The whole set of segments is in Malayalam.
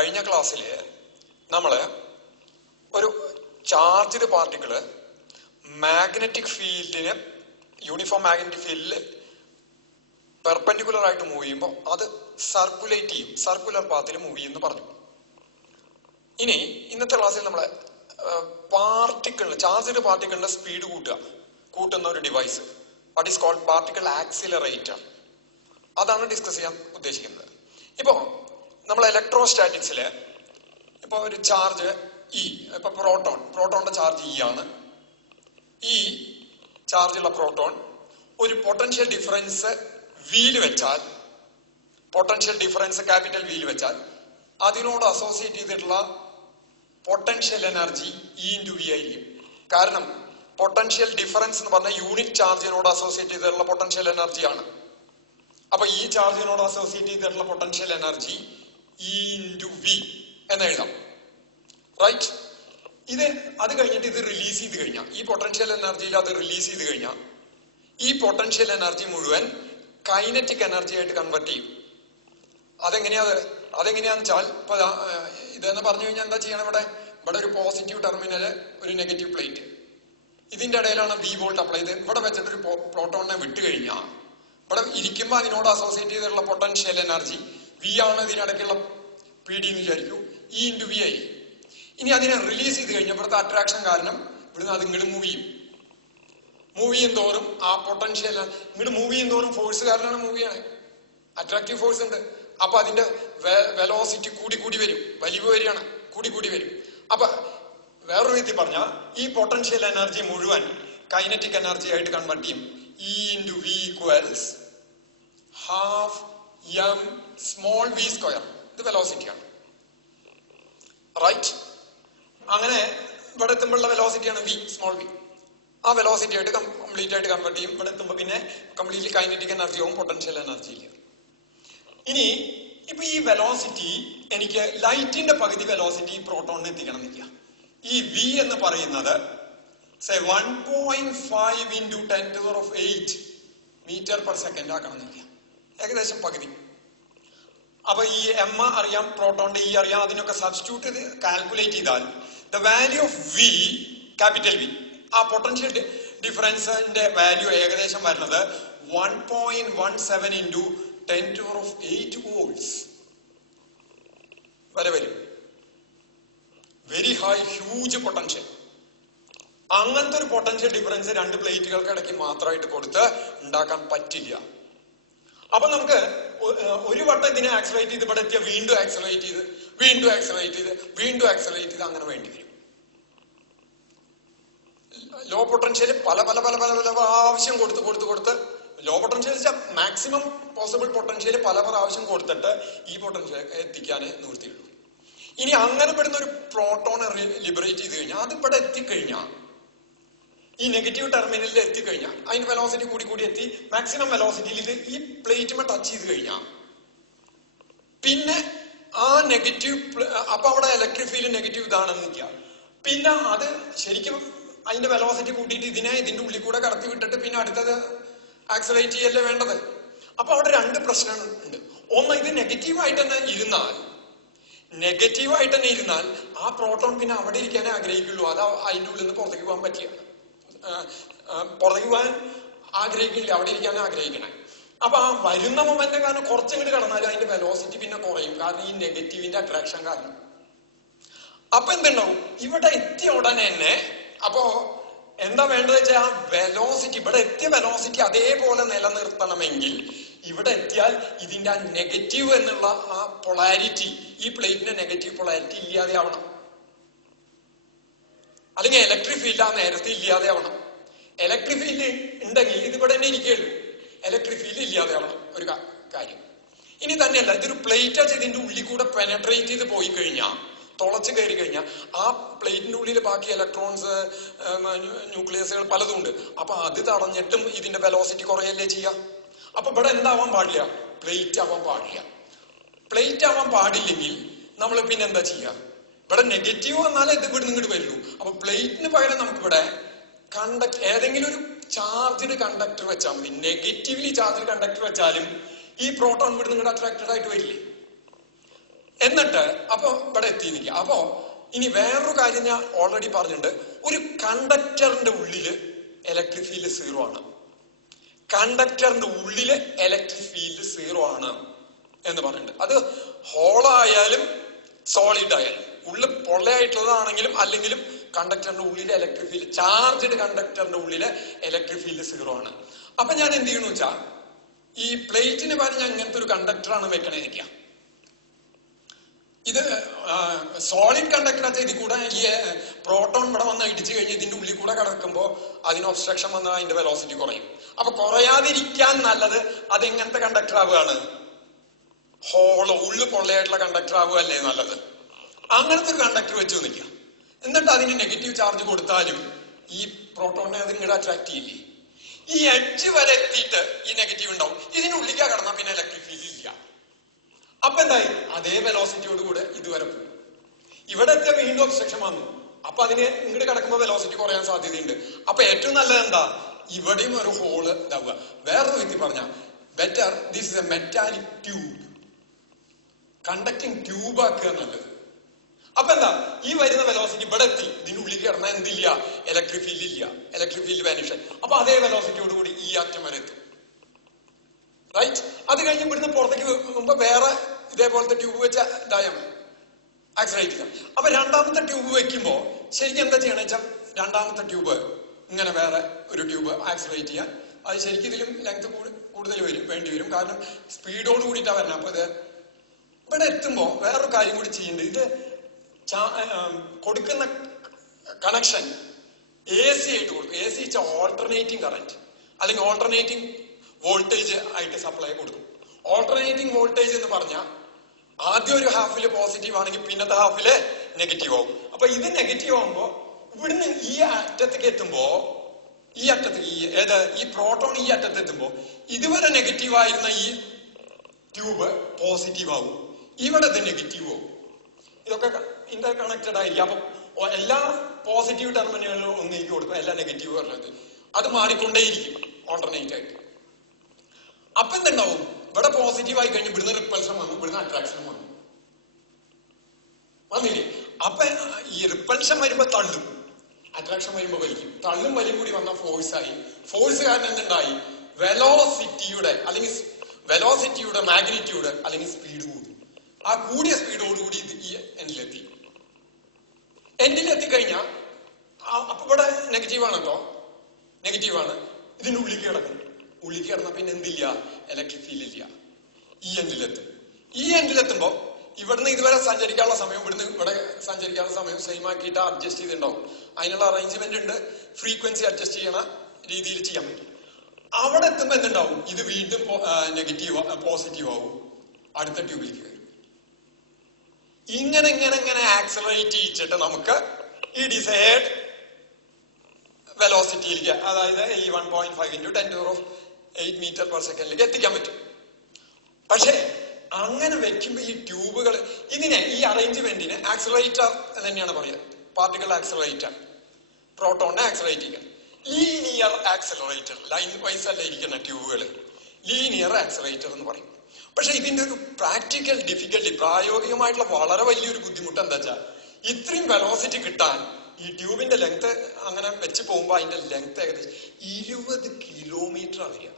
കഴിഞ്ഞ ക്ലാസ്സിൽ നമ്മൾ ഒരു ചാർജ്ഡ് പാർട്ടിക്കിള് മാഗ്നറ്റിക് ഫീൽഡിന് യൂണിഫോം മാഗ്നറ്റിക് ഫീൽഡിൽ പെർപെൻഡിക്കുലർ ആയിട്ട് മൂവ് ചെയ്യുമ്പോൾ അത് സർക്കുലേറ്റ് ചെയ്യും, സർക്കുലർ പാത്തിൽ മൂവ് ചെയ്യുമെന്ന് പറഞ്ഞു. ഇനി ഇന്നത്തെ ക്ലാസ്സിൽ നമ്മളെ പാർട്ടിക്കിളിന് ചാർജ്ഡ് പാർട്ടിക്കിളിന്റെ സ്പീഡ് കൂട്ടുന്ന ഒരു device, what is called particle accelerator, അതാണ് ഡിസ്കസ് ചെയ്യാൻ ഉദ്ദേശിക്കുന്നത്. ഇപ്പോ നമ്മൾ ഇലക്ട്രോസ്റ്റാറ്റിക്സില് ഇപ്പൊ ഒരു ചാർജ് ഇ, ഇപ്പൊ പ്രോട്ടോണിന്റെ ചാർജ് ഇ ആണ്. ഈ ചാർജുള്ള പ്രോട്ടോൺ ഒരു പൊട്ടൻഷ്യൽ ഡിഫറൻസ് വിയിൽ വെച്ചാൽ, പൊട്ടൻഷ്യൽ ഡിഫറൻസ് ക്യാപിറ്റൽ വിയിൽ വെച്ചാൽ അതിനോട് അസോസിയേറ്റ് ചെയ്തിട്ടുള്ള potential energy E into V ആയിരിക്കും. കാരണം പൊട്ടൻഷ്യൽ ഡിഫറൻസ് എന്ന് പറഞ്ഞാൽ യൂണിറ്റ് ചാർജിനോട് അസോസിയേറ്റ് ചെയ്തിട്ടുള്ള പൊട്ടൻഷ്യൽ എനർജിയാണ്. അപ്പൊ ഈ ചാർജിനോട് അസോസിയേറ്റ് ചെയ്തിട്ടുള്ള potential energy E into V എന്ന് എഴുതാം, റൈറ്റ്? അത് കഴിഞ്ഞിട്ട് ഇത് റിലീസ് ചെയ്ത് കഴിഞ്ഞാൽ, ഈ പൊട്ടൻഷ്യൽ എനർജിയിൽ അത് റിലീസ് ചെയ്ത് കഴിഞ്ഞാൽ ഈ പൊട്ടൻഷ്യൽ എനർജി മുഴുവൻ കൈനറ്റിക് എനർജി ആയിട്ട് കൺവെർട്ട് ചെയ്യും. അതെങ്ങനെയാന്ന് വെച്ചാൽ ഇപ്പൊ ഇതെന്ന് പറഞ്ഞു കഴിഞ്ഞാൽ എന്താ ചെയ്യണം, ഇവിടെ ഒരു പോസിറ്റീവ് ടെർമിനല്, ഒരു നെഗറ്റീവ് പ്ലേറ്റ്, ഇതിന്റെ ഇടയിലാണ് വി വോൾട്ട് അപ്ലൈ ചെയ്ത് ഇവിടെ വെച്ചിട്ട് ഒരു പ്രോട്ടോണിനെ വിട്ട് കഴിഞ്ഞാൽ ഇവിടെ ഇരിക്കുമ്പോൾ അതിനോട് അസോസിയേറ്റ് ചെയ്തിട്ടുള്ള പൊട്ടൻഷ്യൽ എനർജി വി ആണ്, ഇതിനിടയ്ക്കുള്ള പി ഡി എന്ന് വിചാരിക്കൂ, ഇ ഇൻറ്റു വി ആയി. ഇനി അതിനെ റിലീസ് ചെയ്ത് കഴിഞ്ഞാൽ ഇവിടുത്തെ അട്രാക്ഷൻ കാരണം ഇവിടുന്ന് അത് ഇങ്ങോട്ട് മൂവ് ചെയ്യും തോറും ആ പൊട്ടൻഷ്യൽ ഇങ്ങോട്ട് മൂവ് ചെയ്യും തോറും ഫോഴ്സ് കാരണമാണ് മൂവ് ചെയ്യണേ, അട്രാക്റ്റീവ് ഫോഴ്സ് ഉണ്ട്. അപ്പൊ അതിന്റെ വെലോസിറ്റി കൂടി വരും, വലിവ് വരികയാണ്, കൂടി വരും. അപ്പൊ വേറൊരു രീതി പറഞ്ഞാൽ ഈ പൊട്ടൻഷ്യൽ എനർജി മുഴുവൻ കൈനറ്റിക് എനർജി ആയിട്ട് കൺവെർട്ട് ചെയ്യും. E into V equals half M small V square. ഇത് വെലോസിറ്റിയാണ്, റൈറ്റ്? അങ്ങനെ ഇവിടെ എത്തുമ്പോഴുള്ള വെലോസിറ്റിയാണ് വി, സ്മോൾ വി. ആ വെലോസിറ്റി ആയിട്ട് കംപ്ലീറ്റ് ആയിട്ട് കൺവെർട്ട് ചെയ്യും. ഇവിടെ എത്തുമ്പോൾ പിന്നെ കംപ്ലീറ്റ്ലി കൈനറ്റിക് എനർജി ആവും, പൊട്ടൻഷ്യൽ എനർജി ഇല്ല. ഇനി ഇപ്പൊ ഈ വെലോസിറ്റി എനിക്ക് ലൈറ്റിന്റെ പകുതി വെലോസിറ്റി പ്രോട്ടോണിന് എത്തിക്കണം എന്നില്ല. ഈ വി എന്ന് പറയുന്നത് 1.5 into 10⁸ മീറ്റർ പെർ സെക്കൻഡ് ആക്കണം എന്നില്ല, ഏകദേശം പകുതി. അപ്പൊ ഈ എം അറിയാം, പ്രോട്ടോണിന്റെ ഇ അറിയാം, അതിനൊക്കെ സബ്സ്റ്റിറ്റ്യൂട്ട് ചെയ്ത് കാൽക്കുലേറ്റ് ചെയ്താൽ the value of V, capital V, ആ പൊട്ടൻഷ്യൽ ഡിഫറൻസിന്റെ വാല്യൂ ഏകദേശം വരുന്നത് 1.17 into 10⁸ വോൾട്ട്സ് വരെ വരും. Very high, huge potential. അങ്ങനത്തെ ഒരു പൊട്ടൻഷ്യൽ ഡിഫറൻസ് രണ്ട് പ്ലേറ്റുകൾക്ക് ഇടയ്ക്ക് മാത്രമായിട്ട് കൊടുത്ത് ഉണ്ടാക്കാൻ പറ്റില്ല. അപ്പൊ നമുക്ക് ഒരു വട്ടം ഇതിനെ ആക്സലറേറ്റ് ചെയ്ത് ഇവിടെ എത്തിയ വീണ്ടും ആക്സലറേറ്റ് ചെയ്ത് അങ്ങനെ വേണ്ടി വരും. ലോ പൊട്ടൻഷ്യൽ പല പ്രാവശ്യം കൊടുത്ത് low potential maximum possible potential പല പ്രാവശ്യം കൊടുത്തിട്ട് ഈ പൊട്ടൻഷ്യൽ എത്തിക്കാനേ നിവൃത്തിയുള്ളൂ. ഇനി അങ്ങനെ പെടുന്ന ഒരു പ്രോട്ടോണെ ലിബറേറ്റ് ചെയ്ത് കഴിഞ്ഞാൽ അത് ഇവിടെ എത്തിക്കഴിഞ്ഞാൽ, ഈ നെഗറ്റീവ് ടെർമിനലിൽ എത്തിക്കഴിഞ്ഞാൽ അതിന് വെലോസിറ്റി കൂടി എത്തി മാക്സിമം വെലോസിറ്റിയിൽ ഇത് ഈ പ്ലേറ്റുമേ ടച്ച് ചെയ്ത് കഴിഞ്ഞാൽ പിന്നെ ആ നെഗറ്റീവ്, അപ്പൊ അവിടെ ഇലക്ട്രിക് ഫീൽഡ് നെഗറ്റീവ് ഇതാണെന്ന് നിൽക്കുക. പിന്നെ അത് ശരിക്കും അതിന്റെ വെലോസിറ്റി കൂട്ടിയിട്ട് ഇതിന്റെ ഉള്ളിൽ കൂടെ കടത്തി വിട്ടിട്ട് പിന്നെ അടുത്തത് ആക്സലറേറ്റ് ചെയ്യല്ലേ വേണ്ടത്. അപ്പൊ അവിടെ രണ്ട് പ്രശ്നങ്ങൾ ഉണ്ട്. ഒന്ന്, ഇത് നെഗറ്റീവായിട്ട് തന്നെ ഇരുന്നാൽ ആ പ്രോട്ടോൺ പിന്നെ അവിടെ ഇരിക്കാനേ ആഗ്രഹിക്കുള്ളൂ. അത് അതിൻ്റെ ഉള്ളിൽ നിന്ന് പുറത്തേക്ക് പോകാൻ ആഗ്രഹിക്കില്ല, അവിടെ ഇരിക്കാനേ ആഗ്രഹിക്കണേ. അപ്പൊ ആ വരുന്ന മൊമെന്റ് കാരണം കുറച്ചങ്ങോട്ട് കടന്നാലും അതിന്റെ വെലോസിറ്റി പിന്നെ കുറയും, കാരണം ഈ നെഗറ്റീവിന്റെ അട്രാക്ഷൻ കാരണം. അപ്പൊ എന്തുണ്ടാവും, ഇവിടെ എത്തിയ ഉടനെ തന്നെ അപ്പോ എന്താ വേണ്ടത് വെച്ചാൽ ആ വെലോസിറ്റി, ഇവിടെ എത്തിയ വെലോസിറ്റി അതേപോലെ നിലനിർത്തണമെങ്കിൽ ഇവിടെ എത്തിയാൽ ഇതിന്റെ ആ നെഗറ്റീവ് എന്നുള്ള ആ പൊളാരിറ്റി, ഈ പ്ലേറ്റിന്റെ നെഗറ്റീവ് പൊളാരിറ്റി ഇല്ലാതെ ആവണം, അല്ലെങ്കിൽ ഇലക്ട്രിക് ഫീൽഡ് ആ നേരത്തെ ഇല്ലാതെ ആവണം. ഇലക്ട്രിക് ഫീൽഡ് ഉണ്ടെങ്കിൽ ഇത് ഇവിടെ തന്നെ ഇരിക്കുകയുള്ളൂ, ഇലക്ട്രിക് ഫീൽഡ് ഇല്ലാതെ ആവണം ഒരു കാര്യം. ഇനി തന്നെയല്ല, ഇതൊരു പ്ലേറ്റ് വെച്ച് ഇതിന്റെ ഉള്ളിൽ കൂടെ പെനട്രേറ്റ് ചെയ്ത് പോയി കഴിഞ്ഞാൽ, തുളച്ച് കയറി കഴിഞ്ഞാൽ ആ പ്ലേറ്റിന്റെ ഉള്ളിൽ ബാക്കി ഇലക്ട്രോൺസ്, ന്യൂക്ലിയസുകൾ പലതും ഉണ്ട്. അപ്പൊ അത് തടഞ്ഞിട്ടും ഇതിന്റെ വെലോസിറ്റി കുറയല്ലേ ചെയ്യാം. അപ്പൊ ഇവിടെ എന്താവാൻ പാടില്ല, പ്ലേറ്റ് ആവാൻ പാടില്ല. പ്ലേറ്റ് ആവാൻ പാടില്ലെങ്കിൽ നമ്മൾ പിന്നെ എന്താ ചെയ്യുക, ഇവിടെ നെഗറ്റീവ് വന്നാലേ ഇത് ഇവിടെ ഇങ്ങോട്ട് വരുള്ളൂ. അപ്പൊ പ്ലേറ്റിന് പകരം നമുക്കിവിടെ ഏതെങ്കിലും ഒരു ചാർജ്ഡ് കണ്ടക്ടർ വെച്ചാൽ മതി. നെഗറ്റീവ്ലി ചാർജ്ഡ് കണ്ടക്ടർ വെച്ചാലും ഈ പ്രോട്ടോൺ ഇവിടെ നിങ്ങളുടെ അട്രാക്റ്റഡ് ആയിട്ട് വരില്ലേ. എന്നിട്ട് അപ്പൊ ഇവിടെ എത്തി നിൽക്കുക. അപ്പോ ഇനി വേറൊരു കാര്യം ഞാൻ ഓൾറെഡി പറഞ്ഞിട്ടുണ്ട്. ഒരു കണ്ടക്ടറിന്റെ ഉള്ളില് ഇലക്ട്രിക് ഫീൽഡ് 0 ആണ്. കണ്ടക്ടറിന്റെ ഉള്ളില് ഇലക്ട്രിക് ഫീൽഡ് 0 ആണ് എന്ന് പറഞ്ഞിട്ടുണ്ട്. അത് ഹോളായാലും സോളിഡ് ആയാലും, ഉള്ളിൽ പൊള്ളയായിട്ടുള്ളതാണെങ്കിലും അല്ലെങ്കിലും കണ്ടക്ടറിന്റെ ഉള്ളിലെ ഇലക്ട്രിക് ഫീൽഡ്, ചാർജ്ഡ് കണ്ടക്ടറിന്റെ ഉള്ളിലെ ഇലക്ട്രിക് ഫീൽഡ് 0 ആണ്. അപ്പൊ ഞാൻ എന്ത് ചെയ്യണമെന്ന് വെച്ചാൽ, ഈ പ്ലേറ്റിന് പറഞ്ഞ അങ്ങനത്തെ ഒരു കണ്ടക്ടറാണ് വെക്കണേരിക്കുക. ഇത് സോളിഡ് കണ്ടക്ടർ വെച്ചാൽ ഇതിൽ കൂടെ ഈ പ്രോട്ടോൺ ഇവിടെ വന്ന് ഇടിച്ചു കഴിഞ്ഞ് ഇതിന്റെ ഉള്ളിൽ കൂടെ കിടക്കുമ്പോൾ അതിന് ഒബ്സ്ട്രക്ഷൻ വന്നാൽ അതിന്റെ വെലോസിറ്റി കുറയും. അപ്പൊ കുറയാതിരിക്കാൻ നല്ലത് അതെങ്ങനത്തെ കണ്ടക്ടർ ആവുകയാണ്? ഹോളോ, ഉള്ളു പൊള്ളയായിട്ടുള്ള കണ്ടക്ടർ ആവുകയല്ലേ നല്ലത്? അങ്ങനത്തെ ഒരു കണ്ടക്ടർ വെച്ച് നിൽക്കുക. എന്നിട്ട് അതിന് നെഗറ്റീവ് ചാർജ് കൊടുത്താലും ഈ പ്രോട്ടോണിനെ അത് ഇങ്ങോട്ട് അട്രാക്ട് ചെയ്യില്ലേ? ഈ എഡ്ജ് വരെ എത്തിയിട്ട് ഈ നെഗറ്റീവ് ഉണ്ടാവും. ഇതിനുള്ളിലേക്ക് കടന്നാൽ പിന്നെ ഇലക്ട്രിക് ഫീൽഡ് ഇല്ല. അപ്പൊ എന്തായി? അതേ വെലോസിറ്റിയോട് കൂടെ ഇതുവരെ പോകും. ഇവിടെ എത്തിയ വീണ്ടും ഒബ്സ്ട്രക്ഷൻ വന്നു. അപ്പൊ അതിന് ഇങ്ങോട്ട് കിടക്കുമ്പോൾ വെലോസിറ്റി കുറയാൻ സാധ്യതയുണ്ട്. അപ്പൊ ഏറ്റവും നല്ലത് എന്താ? ഇവിടെയും ഒരു ഹോള് ഇതാവുക. വേറൊരു വ്യക്തി പറഞ്ഞ better this is A metallic tube, conducting tube ആക്കുക നല്ലത്. അപ്പൊ എന്താ? ഈ വരുന്ന വെലോസിറ്റി ഇവിടെ എത്തി, ഇതിനുള്ളിൽ കിടന്നാൽ എന്തില്ല? ഇലക്ട്രിക് ഫീൽഡ് ഇല്ല, ഇലക്ട്രിക് ഫീൽഡ് വാനിഷ്. അപ്പൊ അതേ വെലോസിറ്റിയോട് കൂടി ഈ അറ്റം വരെ എത്തും. റൈറ്റ്? അത് കഴിഞ്ഞ് ഇവിടുന്ന് പുറത്തേക്ക് വെക്കുമ്പോ വേറെ ഇതേപോലത്തെ ട്യൂബ് വെച്ച് ഇതായാൽ ആക്സിലറേറ്റ് ചെയ്യാം. അപ്പൊ രണ്ടാമത്തെ ട്യൂബ് വെക്കുമ്പോ ശരിക്കും എന്താ ചെയ്യണമെന്ന് വെച്ചാൽ, രണ്ടാമത്തെ ട്യൂബ് ഇങ്ങനെ വേറെ ഒരു ട്യൂബ് ആക്സിലറേറ്റ് ചെയ്യാൻ, അത് ശരിക്കും ഇതിലും ലെങ്ത് കൂടുതൽ വേണ്ടി വരും. കാരണം സ്പീഡോട് കൂടിയിട്ടാണ് വരണം. അപ്പൊ ഇത് ഇവിടെ എത്തുമ്പോ വേറൊരു കാര്യം കൂടി ചെയ്യുന്നുണ്ട്. ഇത് കൊടുക്കുന്ന കണക്ഷൻ AC ആയിട്ട് കൊടുക്കും. AC വെച്ചാൽ ഓൾട്ടർനേറ്റിംഗ് കറന്റ് അല്ലെങ്കിൽ ഓൾട്ടർനേറ്റിംഗ് വോൾട്ടേജ് ആയിട്ട് സപ്ലൈ കൊടുക്കും. ഓൾട്ടർനേറ്റിംഗ് വോൾട്ടേജ് എന്ന് പറഞ്ഞാൽ ആദ്യം ഒരു ഹാഫില് പോസിറ്റീവ് ആണെങ്കിൽ പിന്നത്തെ ഹാഫില് നെഗറ്റീവ് ആവും. അപ്പൊ ഇത് നെഗറ്റീവ് ആവുമ്പോ ഇവിടുന്ന് ഈ അറ്റത്തേക്ക് എത്തുമ്പോ, ഈ അറ്റത്ത് ഈ പ്രോട്ടോൺ ഈ അറ്റത്ത് എത്തുമ്പോ ഇതുവരെ നെഗറ്റീവ് ആയിരുന്ന ഈ ട്യൂബ് പോസിറ്റീവ് ആവും, ഇവിടെ ഇത് നെഗറ്റീവ് ആവും. ഇതൊക്കെ ഇന്റർ കണക്റ്റഡ് ആയിരിക്കും. അപ്പൊ എല്ലാ പോസിറ്റീവ് ടെർമിനലുകളും ഒന്നിലേക്ക് കൊടുക്കും, എല്ലാ നെഗറ്റീവ് പറഞ്ഞത് അത് മാറിക്കൊണ്ടേയിരിക്കും ഓൾട്ടർനേറ്റ് ആയിട്ട്. അപ്പൊ എന്തുണ്ടാവും? ഇവിടെ പോസിറ്റീവ് ആയി കഴിഞ്ഞ് ഇവിടുന്ന് റിപ്പൾഷൻ വന്നു, ഇവിടുന്ന് അട്രാക്ഷൻ വന്നില്ലേ? അപ്പൊ ഈ റിപ്പൾഷൻ വരുമ്പോ തള്ളും, അട്രാക്ഷൻ വരുമ്പോ വലിക്കും. തള്ളും വലിയും കൂടി വന്ന ഫോഴ്സ് ആയി. ഫോഴ്സ് കാരണം എന്തുണ്ടായി? വെലോസിറ്റിയുടെ മാഗ്നിറ്റ്യൂഡ് അല്ലെങ്കിൽ സ്പീഡ് കൂടും. ആ കൂടിയ സ്പീഡോടുകൂടി ഇത് ഈ എൻഡിലെത്തി കഴിഞ്ഞാൽ അപ്പൊ ഇവിടെ നെഗറ്റീവ് ആണ് കേട്ടോ, നെഗറ്റീവാണ്. ഇതിന്റെ ഉള്ളിലേക്ക് കിടക്കും. ഉള്ളിലേക്ക് കിടന്ന പിന്നെ എന്തില്ല? ഇലക്ട്രിക് ഫീൽഡ് ഇല്ല. ഈ എൻഡിലെത്തുമ്പോ ഇവിടുന്ന് ഇതുവരെ സഞ്ചരിക്കാനുള്ള സമയം ഇവിടുന്ന് ഇവിടെ സഞ്ചരിക്കാനുള്ള സമയം സെയിം ആക്കിയിട്ട് അഡ്ജസ്റ്റ് ചെയ്തിട്ടുണ്ടാവും. അതിനുള്ള അറേഞ്ച്മെന്റ് ഉണ്ട്. ഫ്രീക്വൻസി അഡ്ജസ്റ്റ് ചെയ്യണ രീതിയിൽ ചെയ്യാൻ പറ്റും. അവിടെ എത്തുമ്പോ എന്തുണ്ടാവും? ഇത് വീണ്ടും പോസിറ്റീവ് ആവും, അടുത്ത ട്യൂബിലേക്ക് വരും. ഇങ്ങനെ ആക്സലറേറ്റ് ചെയ്യിച്ചിട്ട് നമുക്ക് ഈ ഡിസൈഡ് വെലോസിറ്റിയിലേക്ക്, അതായത് ഈ 1.5 × 10⁸ മീറ്റർ/സെക്കൻഡിലേക്ക് എത്തിക്കാൻ പറ്റും. പക്ഷെ അങ്ങനെ വെക്കുമ്പോ ഈ ട്യൂബുകൾ ഈ അറേഞ്ച്മെന്റിന് ആക്സലറേറ്റർ തന്നെയാണ് പറയുക. പാർട്ടിക്കിൾ ആക്സലറേറ്റർ, പ്രോട്ടോണിനെ ആക്സലറേറ്റ് ചെയ്യുക. ലീനിയർ ആക്സലറേറ്റർ, ലൈൻ വൈസ് അല്ല ഇരിക്കുന്ന ട്യൂബുകൾ, ലീനിയർ ആക്സലറേറ്റർ എന്ന് പറയും. പക്ഷെ ഇതിന്റെ ഒരു പ്രാക്ടിക്കൽ ഡിഫിക്കൽട്ടി, പ്രായോഗികമായിട്ടുള്ള വളരെ വലിയൊരു ബുദ്ധിമുട്ട് എന്താ വെച്ചാൽ, ഇത്രയും വെലോസിറ്റി കിട്ടാൻ ഈ ട്യൂബിന്റെ ലെങ്ത് അങ്ങനെ വെച്ച് പോകുമ്പോ അതിന്റെ ലെങ്ത് ഏകദേശം 20 കിലോമീറ്റർ വരിക.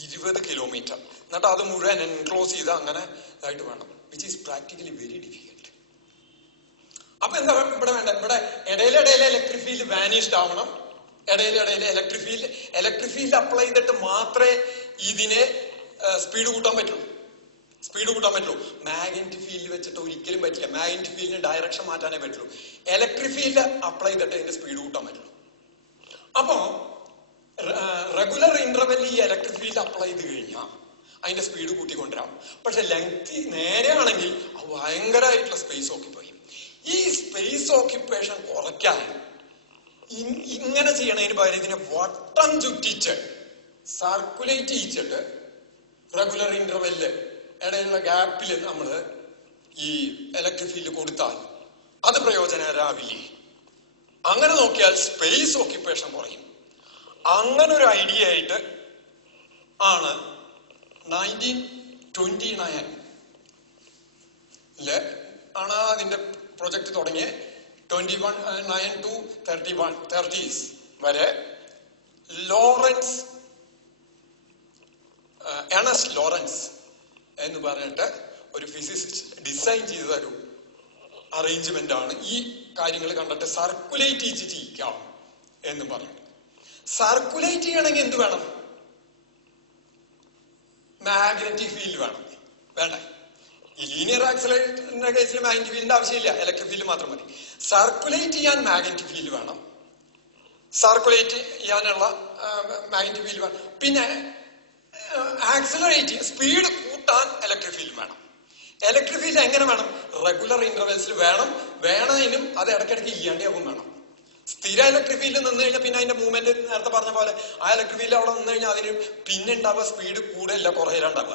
20 കിലോമീറ്റർ. എന്നിട്ട് അത് മുഴുവൻ എൻക്ലോസ് ചെയ്ത് അങ്ങനെ ഇതായിട്ട് വേണം, which is practically very difficult. അപ്പൊ എന്താ ഇവിടെ വേണ്ട? ഇവിടെ ഇടയിലെ ഇലക്ട്രിക് ഫീൽഡ് വാനിഷ്ഡ് ആവണം. ഇടയിലെ ഇലക്ട്രിക് ഫീൽഡ് അപ്ലൈ ചെയ്തിട്ട് മാത്രമേ ഇതിനെ സ്പീഡ് കൂട്ടാൻ പറ്റുള്ളൂ. മാഗ്നറ്റിക് ഫീൽഡ് വെച്ചിട്ട് ഒരിക്കലും പറ്റില്ല. മാഗ്നറ്റിക് ഫീൽഡിന് ഡയറക്ഷൻ മാറ്റാനേ പറ്റുള്ളൂ. ഇലക്ട്രിക് ഫീൽഡ് അപ്ലൈ ചെയ്തിട്ട് ഇതിന്റെ സ്പീഡ് കൂട്ടാൻ പറ്റുള്ളൂ. അപ്പോ റെഗുലർ ഇന്റർവെല്ലിൽ ഈ ഇലക്ട്രിക് ഫീൽഡ് അപ്ലൈ ചെയ്ത് കഴിഞ്ഞാൽ അതിന്റെ സ്പീഡ് കൂട്ടിക്കൊണ്ടുവരാം. പക്ഷെ ലെങ്ത് നേരെയാണെങ്കിൽ അത് ഭയങ്കരമായിട്ടുള്ള സ്പേസ് ഓക്യുപ്പൈ ചെയ്യും. ഈ സ്പേസ് ഓക്യുപ്പേഷൻ കുറയ്ക്കാൻ ഇങ്ങനെ ചെയ്യണതിന് പകരം ഇതിനെ വട്ടം ചുറ്റിച്ച് സർക്കുലേറ്റ് ചെയ്യിച്ചിട്ട് റെഗുലർ ഇന്റർവെല്ല് ഇടയിലുള്ള ഗ്യാപ്പിൽ നമ്മൾ ഈ ഇലക്ട്രിക് ഫീൽഡ് കൊടുത്താൽ അത് പ്രയോജനകരാവില്ലേ? അങ്ങനെ നോക്കിയാൽ സ്പേസ് ഓക്യുപ്പേഷൻ കുറയും. അങ്ങനെ ഒരു ഐഡിയ ആയിട്ട് ആണ് 1929 ആണ് അതിന്റെ പ്രൊജക്ട് തുടങ്ങിയ 21 to 30s വരെ ഏണസ്റ്റ് ലോറൻസ് എന്ന് പറഞ്ഞിട്ട് ഒരു ഫിസിസിസ്റ്റ് ഡിസൈൻ ചെയ്ത ഒരു അറേഞ്ച്മെന്റ് ആണ് ഈ കാര്യങ്ങൾ കണ്ടിട്ട് സർക്കുലേറ്റ് ചെയ്യിക്കാം എന്ന് പറഞ്ഞിട്ട്. സർക്കുലേറ്റ് ചെയ്യണമെങ്കിൽ എന്ത് വേണം? മാഗ്നറ്റിക് ഫീൽഡ് വേണം. വേണ്ടേ? ഈ ലീനിയർ ആക്സിലറേറ്ററിന്റെ കേസിൽ മാഗ്നറ്റിക് ഫീൽഡിന്റെ ആവശ്യമില്ല, ഇലക്ട്രിക് ഫീൽഡ് മാത്രം മതി. സർക്കുലേറ്റ് ചെയ്യാൻ മാഗ്നറ്റിക് ഫീൽഡ് വേണം. സർക്കുലേറ്റ് ചെയ്യാനുള്ള മാഗ്നറ്റിക് ഫീൽഡ് വേണം. പിന്നെ ആക്സിലറേറ്റ് സ്പീഡ് കൂട്ടാൻ ഇലക്ട്രിക് ഫീൽഡ് വേണം. ഇലക്ട്രിക് ഫീൽഡ് എങ്ങനെ വേണം? റെഗുലർ ഇന്റർവെൽസിൽ വേണതിനും അത് ഇടയ്ക്കിടയ്ക്ക് ഇല്ലാണ്ടാവും വേണം. സ്ഥിര ഇലക്ട്രിക് ഫീൽഡ് നിന്ന് കഴിഞ്ഞാൽ പിന്നെ അതിന്റെ മൂവ്മെന്റ് നേരത്തെ പറഞ്ഞ പോലെ ആ ഇലക്ട്രിക് ഫീൽഡ് അവിടെ നിന്ന് കഴിഞ്ഞാൽ അതിന് പിന്നെ ഉണ്ടാവുക സ്പീഡ് കൂടെയല്ല കുറയിലുണ്ടാവുക.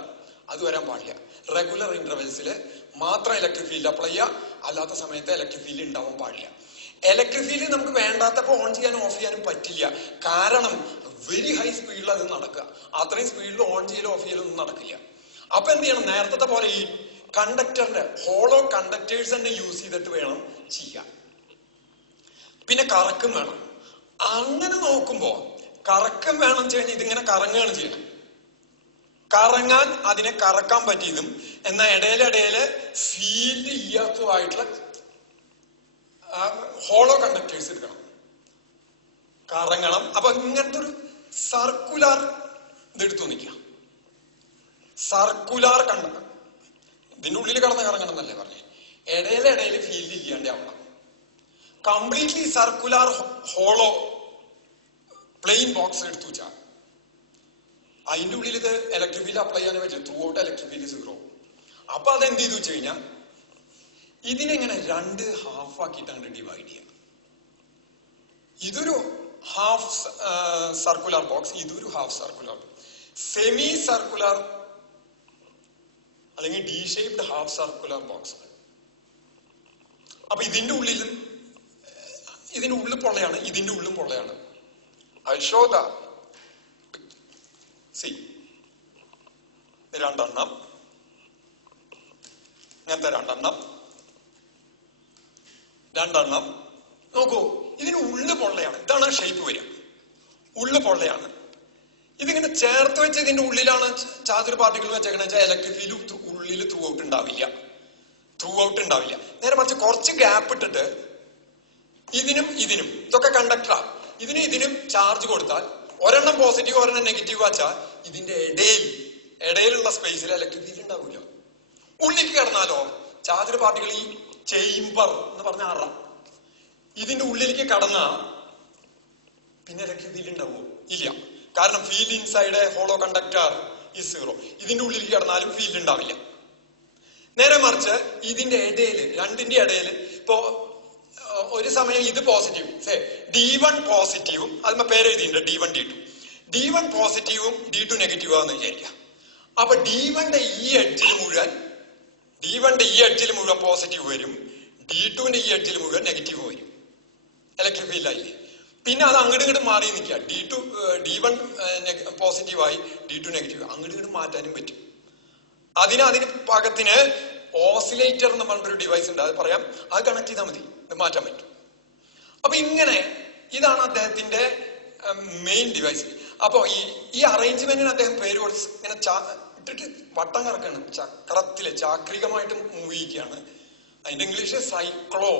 അത് വരാൻ പാടില്ല. റെഗുലർ ഇന്റർവെൽസിൽ മാത്രം ഇലക്ട്രിക് ഫീൽഡ് അപ്ലൈ ചെയ്യുക, അല്ലാത്ത സമയത്ത് ഇലക്ട്രിക് ഫീൽഡ് ഉണ്ടാവാൻ പാടില്ല. ഇലക്ട്രിക് ഫീൽഡ് നമുക്ക് വേണ്ടാത്തപ്പോൾ ഓൺ ചെയ്യാനും ഓഫ് ചെയ്യാനും പറ്റില്ല. കാരണം വെരി ഹൈ സ്പീഡിൽ അത് നടക്കുക. അത്രയും സ്പീഡിൽ ഓൺ ചെയ്യലോ ഓഫ് ചെയ്യലോ ഒന്നും നടക്കില്ല. അപ്പൊ എന്ത് ചെയ്യണം? നേരത്തെ പോലെ ഈ കണ്ടക്ടറിന്റെ ഹോളോ കണ്ടക്ടേഴ്സ് തന്നെ യൂസ് ചെയ്തിട്ട് വേണം ചെയ്യാൻ. പിന്നെ കറക്കം വേണം. അങ്ങനെ നോക്കുമ്പോ കറക്കം വേണം കഴിഞ്ഞാൽ ഇതിങ്ങനെ കറങ്ങുകയാണ് ചെയ്യണം. കറങ്ങാൻ അതിനെ കറക്കാൻ പറ്റിയതും എന്നാൽ ഇടയിലിടയില് ഫീൽഡ് ഇല്ലാത്തതുമായിട്ടുള്ള ഹോളോ കണ്ടക്ടേഴ്സ് എടുക്കണം, കറങ്ങണം. അപ്പൊ ഇങ്ങനത്തെ ഒരു സർക്കുലാർ ഇതെടുത്തു നിൽക്കാം. സർക്കുലാർ കണ്ടക്ടർ ഇതിന്റെ ഉള്ളിൽ കടന്ന് കറങ്ങണം എന്നല്ലേ പറഞ്ഞേ. ഇടയിലിടയിൽ ഫീൽഡ് ഇല്ലാണ്ടാവണം. Completely circular hollow plain box എടുത്തു വെച്ചാൽ അതിന്റെ ഉള്ളിൽ ഇത് ഇലക്ട്രിക് ഫീൽഡ് അപ്ലൈ ചെയ്യാൻ പറ്റില്ല. Through out electric field 0. അപ്പൊ അതെന്ത് ചെയ്തു വെച്ച് കഴിഞ്ഞാൽ ഇതിനെങ്ങനെ 2 ഹാഫ് ആക്കിയിട്ടാണ് ഡിവൈഡ് ചെയ്യുക. ഇതൊരു ഹാഫ് സർക്കുലർ ബോക്സ്, ഇതൊരു ഹാഫ് സർക്കുലർ സെമി സർക്കുലർ അല്ലെങ്കിൽ D shaped half circular box. അപ്പൊ ഇതിന്റെ ഉള്ളിൽ പൊള്ളയാണ്, ഇതിന്റെ ഉള്ളിലും പൊള്ളയാണ്. ഐ ഷോ ദ സി രണ്ടെണ്ണം, ഇങ്ങനത്തെ രണ്ടെണ്ണം നോക്കൂ. ഇതിന് ഉള്ളു പൊള്ളയാണ്. ഇതാണ് ഷേപ്പ് വരിക. ഉള്ളു പൊള്ളയാണ്. ഇതിങ്ങനെ ചേർത്ത് വെച്ച് ഇതിന്റെ ഉള്ളിലാണ് ചാർജ് പാർട്ടിക്കിൾ വെച്ചേക്കണെന്ന് വെച്ചാൽ ഇലക്ട്രിക് ഫീൽഡ് ഉള്ളിൽ ത്രൂ ഔട്ട് ഉണ്ടാവില്ല. നേരെ മറിച്ച് കുറച്ച് ഗ്യാപ്പ് ഇട്ടിട്ട് ഇതിനും ഇതൊക്കെ കണ്ടക്ടറാ, ഇതിനും ചാർജ് കൊടുത്താൽ ഒരെണ്ണം പോസിറ്റീവ് ഒരെണ്ണം നെഗറ്റീവ് വെച്ചാൽ ഇതിന്റെ ഇടയിലുള്ള സ്പേസിൽ ഇലക്ട്രിക് ഫീൽഡ് ഉണ്ടാവില്ല. ഉള്ളിലേക്ക് കിടന്നാലോ ചാർജ് പാർട്ടിക്കിൾ ഈ ചേംബർ എന്ന് പറഞ്ഞ അറ ഇതിന്റെ ഉള്ളിലേക്ക് കടന്നാ പിന്നെ ഇലക്ട്രിക് ഫീൽഡ് ഉണ്ടാവുമോ? ഇല്ല. കാരണം field inside hollow conductor is 0. ഇതിന്റെ ഉള്ളിലേക്ക് കടന്നാലും ഫീൽഡ് ഉണ്ടാവില്ല. നേരെ മറിച്ച് ഇതിന്റെ രണ്ടിന്റെ ഇടയിൽ ഇപ്പോ ഒരു സമയം ഇത് പോസിറ്റീവ് D1 പോസിറ്റീവും അതിന് പേര് എഴുതിയിട്ടുണ്ട് D1 D2. D1 പോസിറ്റീവും D2 നെഗറ്റീവ് ആണെന്ന് വിചാരിക്കാം. അപ്പൊ D1ന്റെ ഈ എഡ്ജിൽ മുഴുവൻ പോസിറ്റീവ് വരും, D2ന്റെ ഈ എഡ്ജിൽ മുഴുവൻ നെഗറ്റീവ് വരും. ഇലക്ട്രിക് ഫീൽഡ് ആയില്ലേ? പിന്നെ അത് അങ്ങോട്ട് മാറി നിൽക്കുക. D1 പോസിറ്റീവായി D2 നെഗറ്റീവ് അങ്ങോട്ട് മാറ്റാനും പറ്റും. അതിന് പാകത്തിന് ഓസിലേറ്റർ എന്ന് പറഞ്ഞൊരു ഡിവൈസ് ഉണ്ട്, അത് പറയാം. അത് കണക്ട് ചെയ്താൽ മതി, ഇത് മാറ്റാൻ പറ്റും. അപ്പൊ ഇതാണ് അദ്ദേഹത്തിന്റെ മെയിൻ ഡിവൈസ്. അപ്പൊ ഈ അറേഞ്ച്മെന്റിന് അദ്ദേഹം പേര് കൊടുത്ത് ഇങ്ങനെ ഇട്ടിട്ട് വട്ടം കറക്കാണ്, ചാക്രികമായിട്ട് മൂവ് ചെയ്യിക്കുകയാണ്. അതിന്റെ ഇംഗ്ലീഷ് സൈക്ലോ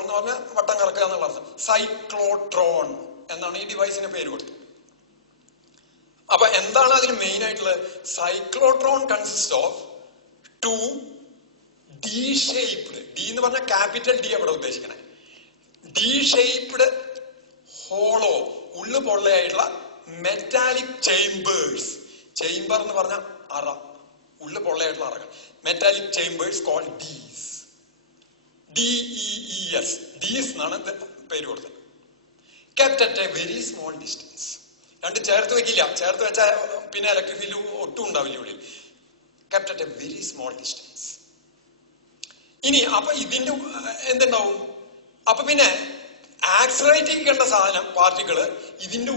എന്ന് പറഞ്ഞാൽ വട്ടം കറക്കുക എന്നുള്ള അർത്ഥം. സൈക്ലോട്രോൺ എന്നാണ് ഈ ഡിവൈസിന് പേര് കൊടുത്തത്. അപ്പൊ എന്താണ് അതിന് മെയിൻ ആയിട്ടുള്ളത്? Cyclotron consist of 2 D shaped, D എന്ന് പറഞ്ഞാൽ ക്യാപിറ്റൽ ഡി അവിടെ ഉദ്ദേശിക്കണേ, ഡി ഷേപ്ഡ് ഹോളോ ഉള്ളു പൊള്ളയായിട്ടുള്ള മെറ്റാലിക് ചേംബേഴ്സ്. ചേംബർ എന്ന് പറഞ്ഞ അറ, ഉള്ളു പൊള്ളയായിട്ടുള്ള അറകൾ, മെറ്റാലിക് ചേംബേഴ്സ് കോൾഡ് ഡീസ്. DEES ഡീസ് എന്നാണ് പേര് കൊടുത്തത്. kept at a very small distance. രണ്ട് ചേർത്ത് വെക്കില്ല, ചേർത്ത് വെച്ചാൽ പിന്നെ ഇലക്ട്രിക് ഫീൽഡ് ഒട്ടും ഉണ്ടാവില്ല ഉള്ളിൽ. kept at a very small distance. ഇനി അപ്പൊ ഇതിന്റെ എന്തുണ്ടാവും? അപ്പൊ പിന്നെ ആക്സിലറേറ്റ് ചെയ്യേണ്ട പാർട്ടിക്കിള് ഇതിന്റെ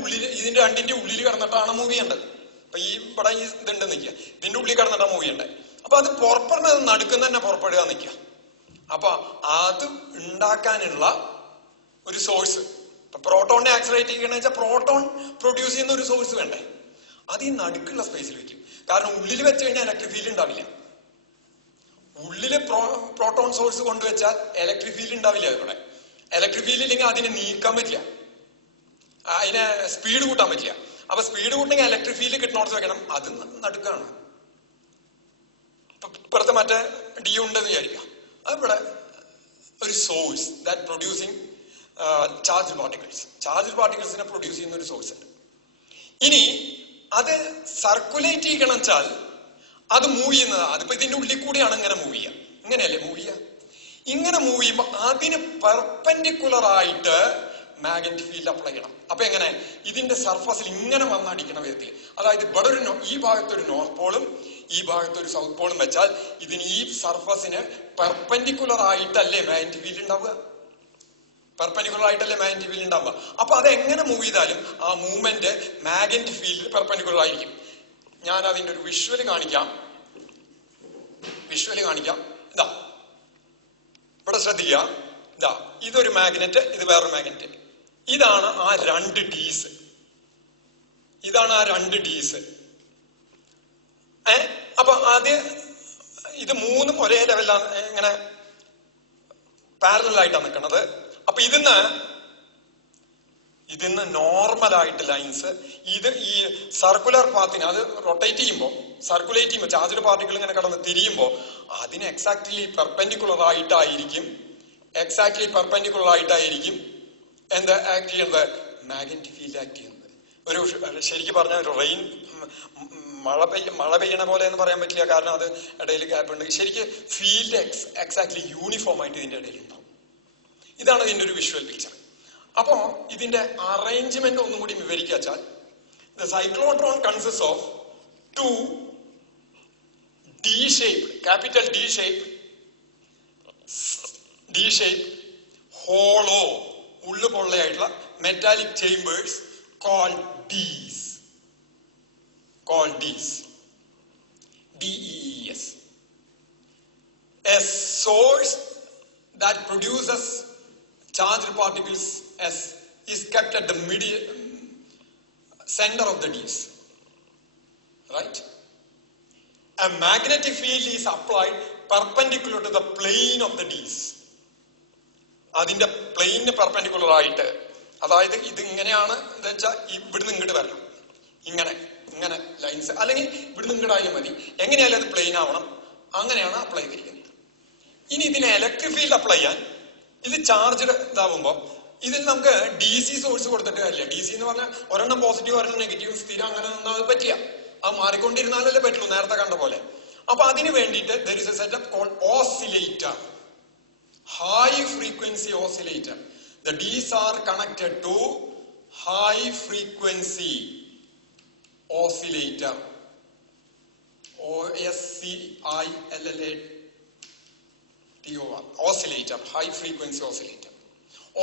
രണ്ടിന്റെ ഉള്ളിൽ കിടന്നിട്ടാണ് മൂവ് ചെയ്യേണ്ടത്. അപ്പൊ ഇവിടെ ഇതുണ്ടെന്ന് നിൽക്കുക, ഇതിന്റെ ഉള്ളിൽ കിടന്നിട്ടാണ് മൂവ് ചെയ്യേണ്ടത്. അപ്പൊ അത് പുറപ്പെടുന്നത് നടുക്കുന്ന തന്നെ പുറപ്പെടുക നിൽക്കുക. അപ്പൊ അത് ഉണ്ടാക്കാനുള്ള ഒരു സോഴ്സ്, പ്രോട്ടോണിനെ ആക്സിലറേറ്റ് ചെയ്യണമെന്ന് വെച്ചാൽ പ്രോട്ടോൺ പ്രൊഡ്യൂസ് ചെയ്യുന്ന ഒരു സോഴ്സ് വേണ്ടേ? അത് ഈ നടുക്കുള്ള സ്പേസിൽ വെക്കും. കാരണം ഉള്ളിൽ വെച്ച് കഴിഞ്ഞാൽ ഇലക്ട്രിക് ഫീൽഡ് ഉണ്ടാവില്ല. ഉള്ളില് പ്രോട്ടോൺ സോഴ്സ് കൊണ്ടുവച്ചാൽ ഇലക്ട്രിക് ഫീൽഡ് ഉണ്ടാവില്ല. ഇവിടെ ഇലക്ട്രിക് ഫീൽഡ് ഇല്ലെങ്കിൽ അതിനെ നീക്കാൻ പറ്റില്ല, അതിനെ സ്പീഡ് കൂട്ടാൻ പറ്റില്ല. അപ്പൊ സ്പീഡ് കൂട്ടണമെങ്കിൽ ഇലക്ട്രിക് ഫീൽഡ് കിട്ടണോടത്ത് വെക്കണം. അത് നടുക്കാണ്. ഇപ്പുറത്തെ മറ്റേ ഡി ഉണ്ടെന്ന് വിചാരിക്കാം. അതിവിടെ ഒരു source that producing charge particles. Charge പാർട്ടിക്കിൾസിനെ പ്രൊഡ്യൂസ് ചെയ്യുന്ന ഒരു സോഴ്സ് ഉണ്ട്. ഇനി അത് സർക്കുലേറ്റ് ചെയ്യണം വെച്ചാൽ അത് മൂവ് ചെയ്യുന്നത്, അതിപ്പോ ഇതിന്റെ ഉള്ളിൽ കൂടിയാണ് ഇങ്ങനെ മൂവ് ചെയ്യുക. ഇങ്ങനെയല്ലേ മൂവ് ചെയ്യുക? ഇങ്ങനെ മൂവ് ചെയ്യുമ്പോൾ അതിന് പെർപെൻഡിക്കുലർ ആയിട്ട് മാഗ്നറ്റിക് ഫീൽഡ് അപ്ലൈ ചെയ്യണം. അപ്പൊ എങ്ങനെ? ഇതിന്റെ സർഫസിൽ ഇങ്ങനെ വന്നടിക്കണ വിധത്തിൽ, അതായത് ഇവിടെ ഒരു ഈ ഭാഗത്തൊരു നോർത്ത് പോളും ഈ ഭാഗത്തൊരു സൗത്ത് പോളും വെച്ചാൽ ഇതിന് ഈ സർഫസിന് പെർപെൻഡിക്കുലർ ആയിട്ടല്ലേ മാഗ്നറ്റിക് ഫീൽഡ് ഉണ്ടാവുക? പെർപെൻഡിക്കുലർ ആയിട്ടല്ലേ മാഗ്നറ്റിക് ഫീൽഡ് ഉണ്ടാവുക. അപ്പൊ അത് എങ്ങനെ മൂവ് ചെയ്താലും ആ മൂവ്മെന്റ് മാഗ്നറ്റിക് ഫീൽഡിൽ പെർപെൻഡിക്കുലർ ആയിരിക്കും. ഞാൻ അതിന്റെ ഒരു വിഷ്വല് കാണിക്കാം. ഇതാ ഇവിടെ ശ്രദ്ധിക്കുക. ഇതാ ഇതൊരു മാഗ്നറ്റ്, ഇത് വേറൊരു മാഗ്നറ്റ്. ഇതാണ് ആ രണ്ട് ഡീസ്. അപ്പൊ ഇത് മൂന്നും ഒരേ ലെവലിലാണ്, ഇങ്ങനെ പാരലൽ ആയിട്ടാണ് നിൽക്കുന്നത്. അപ്പൊ ഇതിന്ന് നോർമൽ ആയിട്ട് ലൈൻസ്, ഇത് ഈ സർക്കുലർ പാത്തിന് അത് റൊട്ടേറ്റ് ചെയ്യുമ്പോൾ, സർക്കുലേറ്റ് ചെയ്യുമ്പോൾ, ചാർജ്ഡ് പാർട്ടിക്കിൾ ഇങ്ങനെ കടന്ന് തിരിയുമ്പോൾ അതിന് എക്സാക്ട്ലി പെർപെൻഡിക്കുലർ ആയിട്ടായിരിക്കും എന്താ ആക്ട് ചെയ്യുന്നത്? മാഗ്നറ്റിക് ഫീൽഡ് ആക്ട് ചെയ്യുന്നത്. ഒരു ശരിക്കും പറഞ്ഞാൽ ഒരു റെയിൻ, മഴ പെയ്യണ പോലെ എന്ന് പറയാൻ പറ്റില്ല, കാരണം അത് ഇടയിൽ ഗ്യാപ്പ് ഉണ്ട്. ശരിക്കും ഫീൽഡ് എക്സാക്ട്ലി യൂണിഫോം ആയിട്ട് ഇതിന്റെ ഇടയിൽ ഉണ്ടാവും. ഇതാണ് ഇതിന്റെ ഒരു വിഷ്വൽ പിക്ചർ. അപ്പോ ഇതിന്റെ അറേഞ്ച്മെന്റ് ഒന്നും കൂടി വിവരിക്കാച്ചാൽ, the cyclotron consist of 2 capital D shape hollow ഉള്ളു പൊള്ളയായിട്ടുള്ള metallic chambers called Ds. DEES. A source that produces charged particles S is kept at the center of the Ds. Right? A magnetic field is applied perpendicular to the plane of the Ds. അതിന്റെ പ്ലെയിന് പെർപെൻഡിക്കുലർ ആയിട്ട്, അതായത് ഇത് ഇങ്ങനെയാണ് എന്ന് വെച്ചാൽ ഇവിടുന്ന് ഇങ്ങോട്ട് വരണം, ഇങ്ങനെ ലൈൻസ്, അല്ലെങ്കിൽ ഇവിടുന്ന് ഇങ്ങോട്ട് ആയാലും മതി, എങ്ങനെയായാലും അത് പ്ലെയിൻ ആവണം. അങ്ങനെയാണ് അപ്ലൈ ചെയ്തിരിക്കുന്നത്. ഇനി ഇതിനെ ഇലക്ട്രിക് ഫീൽഡ് അപ്ലൈ ചെയ്യാൻ, ഇത് ചാർജ്ഡ് ഇതാവുമ്പോൾ ഇതിൽ നമുക്ക് DC സോഴ്സ് കൊടുത്തിട്ട് കാര്യമില്ല. DC എന്ന് പറഞ്ഞാൽ ഒരെണ്ണം പോസിറ്റീവ് ഒരെണ്ണം നെഗറ്റീവ് സ്ഥിരം അങ്ങനെ നിന്നാൽ അത് പറ്റില്ല. അത് മാറിക്കൊണ്ടിരുന്നാലല്ലേ പറ്റുള്ളൂ, നേരത്തെ കണ്ട പോലെ. അപ്പൊ അതിന് വേണ്ടിയിട്ട് there is a setup called oscillator, high frequency oscillator. The Ds are connected to high frequency oscillator, OSCILLATOR, oscillator, high frequency oscillator.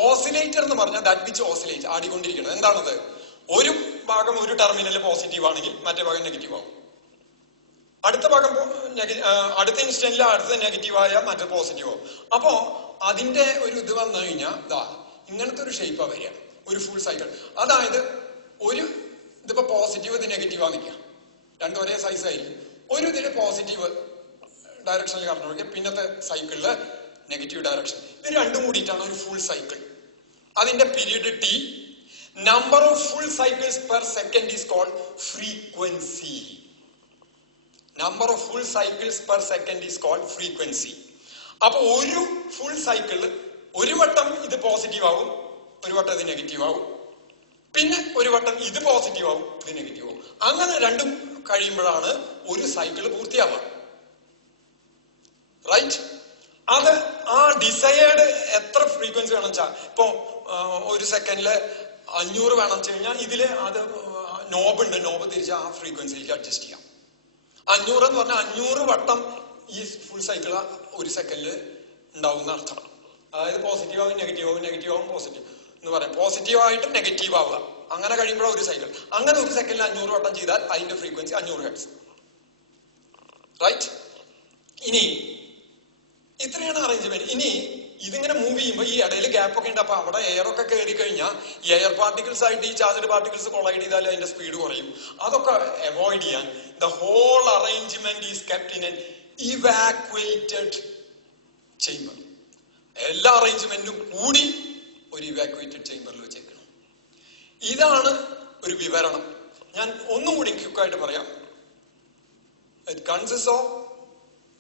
Oscillator എന്ന് പറഞ്ഞാൽ that which oscillates, ആടിക്കൊണ്ടിരിക്കുന്നത്. എന്താണത്? ഒരു ഭാഗം ഒരു ടെർമിനൽ പോസിറ്റീവ് ആണെങ്കിൽ മറ്റേ ഭാഗം നെഗറ്റീവ് ആവും. അടുത്ത ഭാഗം അടുത്ത ഇൻസ്റ്റന്റിൽ അടുത്ത നെഗറ്റീവ് ആയാൽ മറ്റേ പോസിറ്റീവ് ആവും. അപ്പോ അതിന്റെ ഒരു ഇത് വന്നു കഴിഞ്ഞാൽ ഇങ്ങനത്തെ ഒരു ഷേപ്പാ വരിക, ഒരു ഫുൾ സൈക്കിൾ. അതായത് ഇതിപ്പോ പോസിറ്റീവ്, ഇത് നെഗറ്റീവ് ആന്നിക്കാം, രണ്ടും ഒരേ സൈസ് ആയിരിക്കും. ഒരു ഇതില് പോസിറ്റീവ് ഡയറക്ഷനിൽ കറങ്ങുക, പിന്നത്തെ സൈക്കിളില് നെഗറ്റീവ് ഡയറക്ഷൻ. ഇത് രണ്ടും കൂടിയിട്ടാണ് ഒരു ഫുൾ സൈക്കിൾ. അതിന്റെ period T. Number of full cycles per second is called frequency. Number of full cycles per second is called frequency. അപ്പൊ ഒരു ഫുൾ സൈക്കിളിൽ ഒരു വട്ടം ഇത് പോസിറ്റീവ് ആവും, ഒരു വട്ടം ഇത് നെഗറ്റീവ് ആവും, പിന്നെ ഒരു വട്ടം ഇത് പോസിറ്റീവ് ആവും, ഇത് നെഗറ്റീവ് ആവും. അങ്ങനെ രണ്ടും കഴിയുമ്പോഴാണ് ഒരു സൈക്കിൾ പൂർത്തിയാവുക. റൈറ്റ്? അത് ആ ഡിസൈഡ് എത്ര ഫ്രീക്വൻസി വേണം വെച്ചാൽ, ഇപ്പൊ ഒരു സെക്കൻഡില് 500 വേണം വെച്ച് കഴിഞ്ഞാൽ ഇതില് അത് നോബുണ്ട്, നോബ് തിരിച്ച് ആ ഫ്രീക്വൻസിയിലേക്ക് അഡ്ജസ്റ്റ് ചെയ്യാം. 500 എന്ന് പറഞ്ഞാൽ 500 വട്ടം ഈ ഫുൾ സൈക്കിൾ ഒരു സെക്കൻഡിൽ ഉണ്ടാവുന്ന അർത്ഥമാണ്. അതായത് പോസിറ്റീവ് ആവും നെഗറ്റീവ് ആവും, നെഗറ്റീവ് ആവും പോസിറ്റീവ് എന്ന് പറയാം. പോസിറ്റീവ് ആയിട്ട് നെഗറ്റീവ് ആവുക, അങ്ങനെ കഴിയുമ്പോഴാണ് ഒരു സൈക്കിൾ. അങ്ങനെ ഒരു സെക്കൻഡിൽ 500 വട്ടം ചെയ്താൽ അതിന്റെ ഫ്രീക്വൻസി 500 ഹെർട്സ്. റൈറ്റ്? ഇനി ഇത്രയാണ് അറേഞ്ച്മെന്റ്. ഇനി ഇതിങ്ങനെ മൂവ് ചെയ്യുമ്പോൾ ഈ ഇടയിൽ ഗ്യാപ്പ് ഒക്കെ ഉണ്ട്. അപ്പൊ അവിടെ എയർ ഒക്കെ കയറി കഴിഞ്ഞാൽ ഈ എയർ പാർട്ടിക്കിൾസ് ആയിട്ട് ഈ ചാർജ്ഡ് പാർട്ടിക്കിൾസ് കൊളൈഡ് ചെയ്താൽ അതിന്റെ സ്പീഡ് കുറയും. അതൊക്കെ അവോയ്ഡ് ചെയ്യാൻ the whole arrangement is kept in an evacuated chamber. എല്ലാ അറേഞ്ച്മെന്റും കൂടി ഒരു ഇവാക്വേറ്റഡ് ചേംബറിൽ വെച്ചേക്കണം. ഇതാണ് ഒരു വിവരണം. ഞാൻ ഒന്നുകൂടി ക്വിക്കായിട്ട് പറയാം. It consists of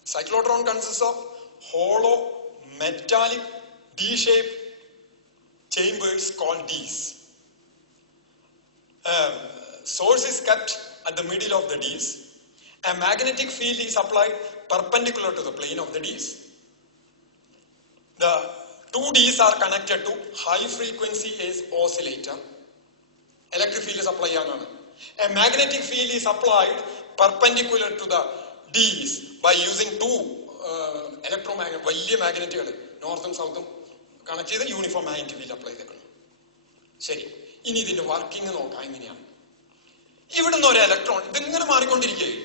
cyclotron consists of hollow metallic D-shaped chambers called Ds. Source is kept at the middle of the Ds. A magnetic field is applied perpendicular to the plane of the Ds. The two Ds are connected to high frequency as oscillator. Electric field is applied. A magnetic field is applied perpendicular to the Ds by using two electromagnetic വലിയ മാഗ്നറ്റുകൾ നോർത്തും സൗത്തും കണക്ട് ചെയ്ത് യൂണിഫോം മാഗ്നറ്റിക് ഫീൽഡ് അപ്ലൈ ചെയ്തേക്കണം. ശരി, ഇനി ഇതിന്റെ വർക്കിംഗ് നോക്കാം എങ്ങനെയാണ്. ഇവിടുന്ന് ഒരു ഇലക്ട്രോൺ ഇതിങ്ങനെ മാറിക്കൊണ്ടിരിക്കുകയും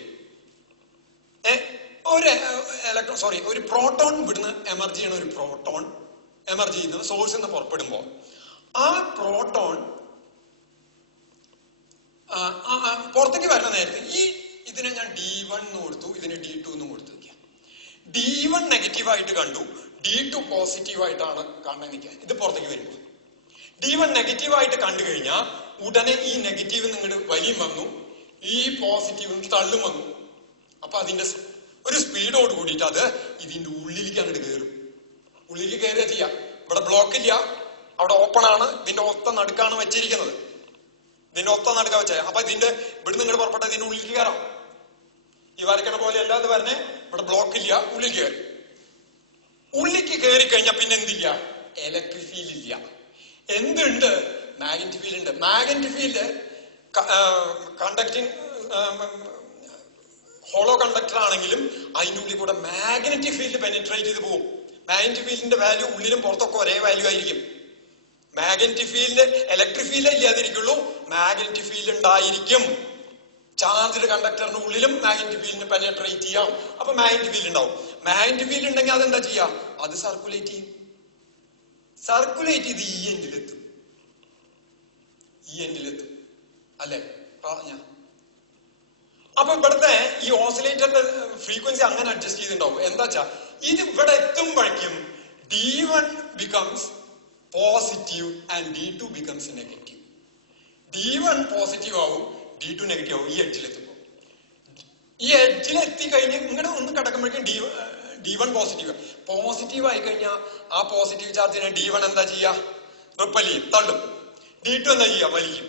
ഒരു പ്രോട്ടോൺ ഇവിടുന്ന് എമർജ് ചെയ്യണ ഒരു പ്രോട്ടോൺ എമർജ് ചെയ്യുന്നത് സോഴ്സിൽ നിന്ന് പുറപ്പെടുമ്പോൾ ആ പ്രോട്ടോൺ പുറത്തേക്ക് വരുന്ന നേരത്തെ ഇതിനെ ഞാൻ D1 എന്ന് കൊടുത്തു, ഇതിന് D2 എന്ന് കൊടുത്തു. D1 നെഗറ്റീവായിട്ട് കണ്ടു, D2 പോസിറ്റീവായിട്ടാണ് കാണാൻ നിൽക്കുക. ഇത് പുറത്തേക്ക് വരുമ്പോൾ D1 നെഗറ്റീവായിട്ട് കണ്ടു കഴിഞ്ഞാൽ ഉടനെ ഈ നെഗറ്റീവ് നിങ്ങളുടെ വലിയും വന്നു, ഈ പോസിറ്റീവ് തള്ളും വന്നു. അപ്പൊ അതിന്റെ ഒരു സ്പീഡോട് കൂടിയിട്ട് അത് ഇതിന്റെ ഉള്ളിലേക്ക് അങ്ങോട്ട് കയറും. ഉള്ളിലേക്ക് കയറുക ചെയ്യാം. ഇവിടെ ബ്ലോക്ക് ഇല്ല, അവിടെ ഓപ്പൺ ആണ്, ഇതിന്റെ ഒത്ത നടുക്കാണ് വെച്ചിരിക്കുന്നത്. ഇതിന്റെ ഒത്ത നടുക്ക വെച്ചാൽ അപ്പൊ ഇതിന്റെ ഇവിടെ നിങ്ങൾ പുറപ്പെട്ട ഇതിന്റെ ഉള്ളിലേക്ക് കയറാം. ഈ വരയ്ക്കണ പോലെ അല്ലാതെ പറഞ്ഞേ ഇവിടെ ബ്ലോക്ക് ഇല്ല, ഉള്ളിൽ കയറി. ഉള്ളിലേക്ക് കയറി കഴിഞ്ഞാൽ പിന്നെ എന്തില്ല? ഇലക്ട്രിക് ഫീൽഡ് ഇല്ല. എന്തുണ്ട്? മാഗ്നറ്റിക് ഫീൽഡ് ഉണ്ട്. Magnetic field conducting hollow conductor ആണെങ്കിലും അതിൻ്റെ ഉള്ളിൽ കൂടെ മാഗ്നറ്റിക് ഫീൽഡ് പെനിട്രേറ്റ് ചെയ്ത് പോകും. മാഗ്നറ്റിക് ഫീൽഡിന്റെ വാല്യൂ ഉള്ളിലും പുറത്തൊക്കെ ഒരേ വാല്യൂ ആയിരിക്കും. മാഗ്നറ്റിക് ഫീൽഡ് ഇലക്ട്രിക് ഫീൽഡ് ഇല്ലാതിരിക്കുള്ളൂ, മാഗ്നറ്റിക് ഫീൽഡ് ഉണ്ടായിരിക്കും. ചാർജ്ഡ് കണ്ടക്ടറിന്റെ ഉള്ളിലും മാഗ്നറ്റിക് ഫീൽഡിന് പെനിട്രേറ്റ് ചെയ്യാം. അപ്പൊ മാഗ്നറ്റിക് ഫീൽഡ് ഉണ്ടാവും. മാഗ്നറ്റിക് ഫീൽഡ് ഉണ്ടെങ്കിൽ അതെന്താ ചെയ്യാ? അത് സർക്കുലേറ്റ് ചെയ്യും. സർക്കുലേറ്റ് ചെയ്ത് ഈ എൻഡിലെത്തും അല്ലെ പറഞ്ഞ. അപ്പൊ ഇവിടുത്തെ ഈ ഓസിലേറ്ററിന്റെ ഫ്രീക്വൻസി അങ്ങനെ അഡ്ജസ്റ്റ് ചെയ്തിട്ടുണ്ടാവും. എന്താ വെച്ചാ ഇത് ഇവിടെ എത്തുമ്പോഴേക്കും D1 becomes positive and D2 becomes negative. D1 positive ആവും, D2 നെഗറ്റീവ് ആവും. ഈ എഡ്ജിലെത്തുമ്പോ ഈ എഡ്ജിലെത്തി കഴിഞ്ഞ് ഇങ്ങനെ ഒന്ന് കിടക്കുമ്പോഴേക്കും D1 പോസിറ്റീവ് ആയി കഴിഞ്ഞാൽ ആ പോസിറ്റീവ് ചാർജിനെ D1 എന്താ ചെയ്യാ? റിപ്പൽ ചെയ്യും, തള്ളും. D2 എന്താ ചെയ്യാ? വലിക്കും.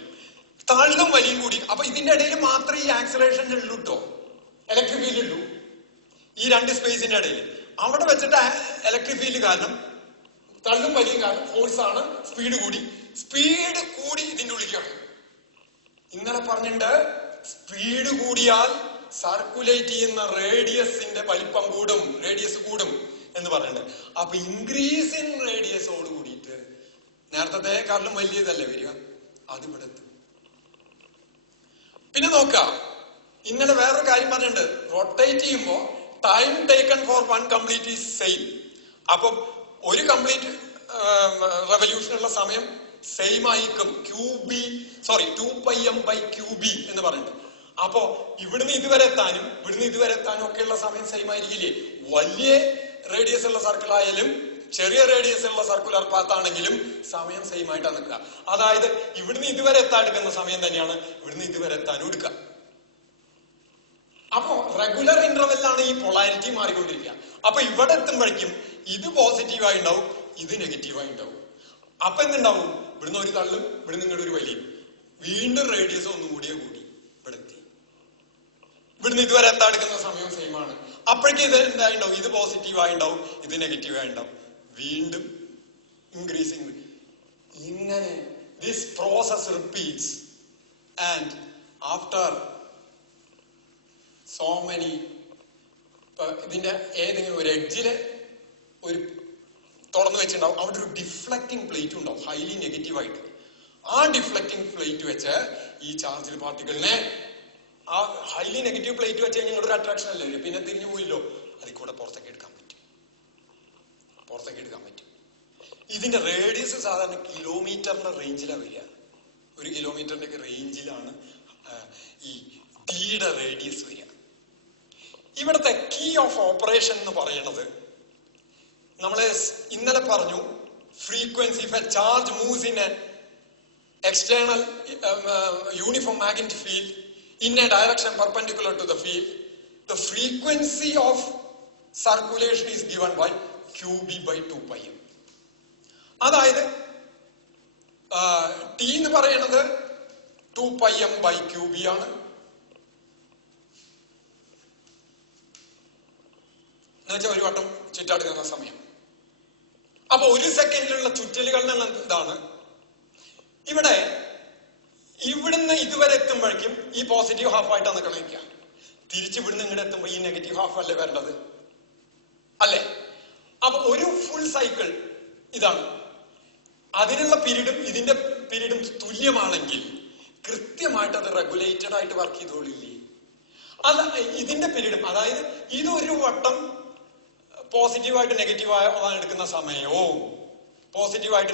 തള്ളും വലിയും കൂടി. അപ്പൊ ഇതിന്റെ ഇടയിൽ മാത്രമേ ഈ ആക്സലേഷൻ ഉള്ളൂ കേട്ടോ, ഇലക്ട്രിക് ഫീൽഡ് ഉള്ളൂ. ഈ രണ്ട് സ്പേസിന്റെ ഇടയിൽ അവിടെ വെച്ചിട്ട് ഇലക്ട്രിക് ഫീൽഡ് കാരണം തള്ളും വലിയും കാരണം ഫോഴ്സ് ആണ്. സ്പീഡ് കൂടി ഇതിന്റെ ഉള്ളിലേക്കാണ്. ഇങ്ങനെ പറഞ്ഞിട്ടുണ്ട്, സ്പീഡ് കൂടിയാൽ സർക്കുലേറ്റ് ചെയ്യുന്ന റേഡിയസിന്റെ വലിപ്പം കൂടും, റേഡിയസ് കൂടും എന്ന് പറഞ്ഞിട്ടുണ്ട്. അപ്പൊ ഇൻക്രീസ് ഇൻ റേഡിയസോട് കൂടിയിട്ട് നേരത്തേക്കാളും വലിയതല്ലേ വരിക, അത് ഇവിടെ എത്തും. പിന്നെ നോക്കാം, ഇന്നലെ വേറൊരു കാര്യം പറഞ്ഞിട്ടുണ്ട്, റൊട്ടേറ്റ് ചെയ്യുമ്പോ time taken four one complete is same. അപ്പൊ ഒരു കംപ്ലീറ്റ് റെവല്യൂഷനുള്ള സമയം സെയിം ആയിരിക്കും. 2πm/qb എന്ന് പറയുന്നത്. അപ്പോ ഇവിടുന്ന് ഇതുവരെ എത്താനും ഒക്കെയുള്ള സമയം സെയിം ആയിരിക്കില്ലേ? വലിയ റേഡിയസ് ഉള്ള സർക്കിൾ ആയാലും ചെറിയ റേഡിയസ് ഉള്ള സർക്കുലർ പാത്ത് ആണെങ്കിലും സമയം സെയിം ആയിട്ടാണ് നിൽക്കുക. അതായത് ഇവിടുന്ന് ഇതുവരെ എത്താൻ എടുക്കുന്ന സമയം തന്നെയാണ് ഇവിടുന്ന് ഇതുവരെ എത്താനും എടുക്കുക. അപ്പോ റെഗുലർ ഇന്റർവെല്ലാണ് ഈ പൊളാരിറ്റി മാറിക്കൊണ്ടിരിക്കുക. അപ്പൊ ഇവിടെ എത്തുമ്പോഴേക്കും ഇത് പോസിറ്റീവായി ഉണ്ടാവും, ഇത് നെഗറ്റീവായി ഉണ്ടാവും. അപ്പൊ എന്തുണ്ടാവും? ഇവിടുന്ന് ഒരു തള്ളും, ഇവിടുന്ന് ഇങ്ങോട്ട് ഒരു വലിയും, വീണ്ടും റേഡിയസ് ഒന്നും കൂടി ഇവിടെ എത്തി. ഇവിടുന്ന് ഇതുവരെ എത്താൻ എടുക്കുന്ന സമയം സെയിം ആണ്. അപ്പോഴേക്കും ഇത് എന്തായിണ്ടാവും? ഇത് പോസിറ്റീവായി ഉണ്ടാവും, ഇത് നെഗറ്റീവായി ഉണ്ടാവും, വീണ്ടും ഇൻക്രീസിങ്. ഇങ്ങനെ this process repeats and after so many ഇതിന്റെ ഏതെങ്കിലും ഒരു എഡ്ജില് ഒരു തുറന്നു വെച്ചിട്ടുണ്ടാവും, അവിടെ ഒരു ഡിഫ്ലക്റ്റിംഗ് പ്ലേറ്റ് ഉണ്ടാവും, ഹൈലി നെഗറ്റീവ് ആയിട്ട്. ആ ഡിഫ്ലക്റ്റിംഗ് പ്ലേറ്റ് വെച്ച് ഈ ചാർജ്ഡ് പാർട്ടിക്കിളിനെ, ആ ഹൈലി നെഗറ്റീവ് പ്ലേറ്റ് വെച്ച് കഴിഞ്ഞാൽ ഒരു അട്രാക്ഷൻ അല്ലേ, പിന്നെ തിരിഞ്ഞു പോയില്ലോ. അതിൽ കൂടെ പുറത്തേക്ക് എടുക്കാൻ പറ്റും. ഇതിന്റെ റേഡിയസ് സാധാരണ കിലോമീറ്ററിന്റെ റേഞ്ചിലാണ് വരിക. 1 കിലോമീറ്ററിന്റെ ഒക്കെ റേഞ്ചിലാണ് ഈ ഡിയുടെ റേഡിയസ് വരിക. ഇവിടുത്തെ കീ ഓഫ് ഓപ്പറേഷൻ എന്ന് പറയുന്നത് നമ്മളെ ഇന്നലെ പറഞ്ഞു, frequency if A charge moves in A external uniform magnetic field in a direction perpendicular to the field, the frequency of circulation is given by qb by 2 pi m. അതായത് ടി എന്ന് പറയുന്നത് 2 pi m by qb ആണ്. എന്നുവെച്ചാൽ ഒരു വട്ടം ചുറ്റാടുന്ന സമയം. അപ്പൊ 1 സെക്കൻഡിലുള്ള ചുറ്റലുകളുടെ ഇതാണ്. ഇവിടെ ഇവിടുന്ന് ഇതുവരെ എത്തുമ്പോഴേക്കും ഈ പോസിറ്റീവ് ഹാഫ് ആയിട്ടാണ് നിൽക്കുക. തിരിച്ച് ഇവിടുന്ന് ഇങ്ങോട്ട് എത്തുമ്പോൾ ഈ നെഗറ്റീവ് ഹാഫ് അല്ലേ വരേണ്ടത്, അല്ലേ? അപ്പൊ ഒരു ഫുൾ സൈക്കിൾ ഇതാണ്. അതിനുള്ള പീരീഡും ഇതിന്റെ പീരീഡും തുല്യമാണെങ്കിൽ കൃത്യമായിട്ട് അത് റെഗുലേറ്റഡ് ആയിട്ട് വർക്ക് ചെയ്തോളില്ലേ? അത് ഇതിന്റെ പീരീഡും, അതായത് ഇതൊരു വട്ടം പോസിറ്റീവായിട്ട് നെഗറ്റീവായി എടുക്കുന്ന സമയവും പോസിറ്റീവായിട്ട്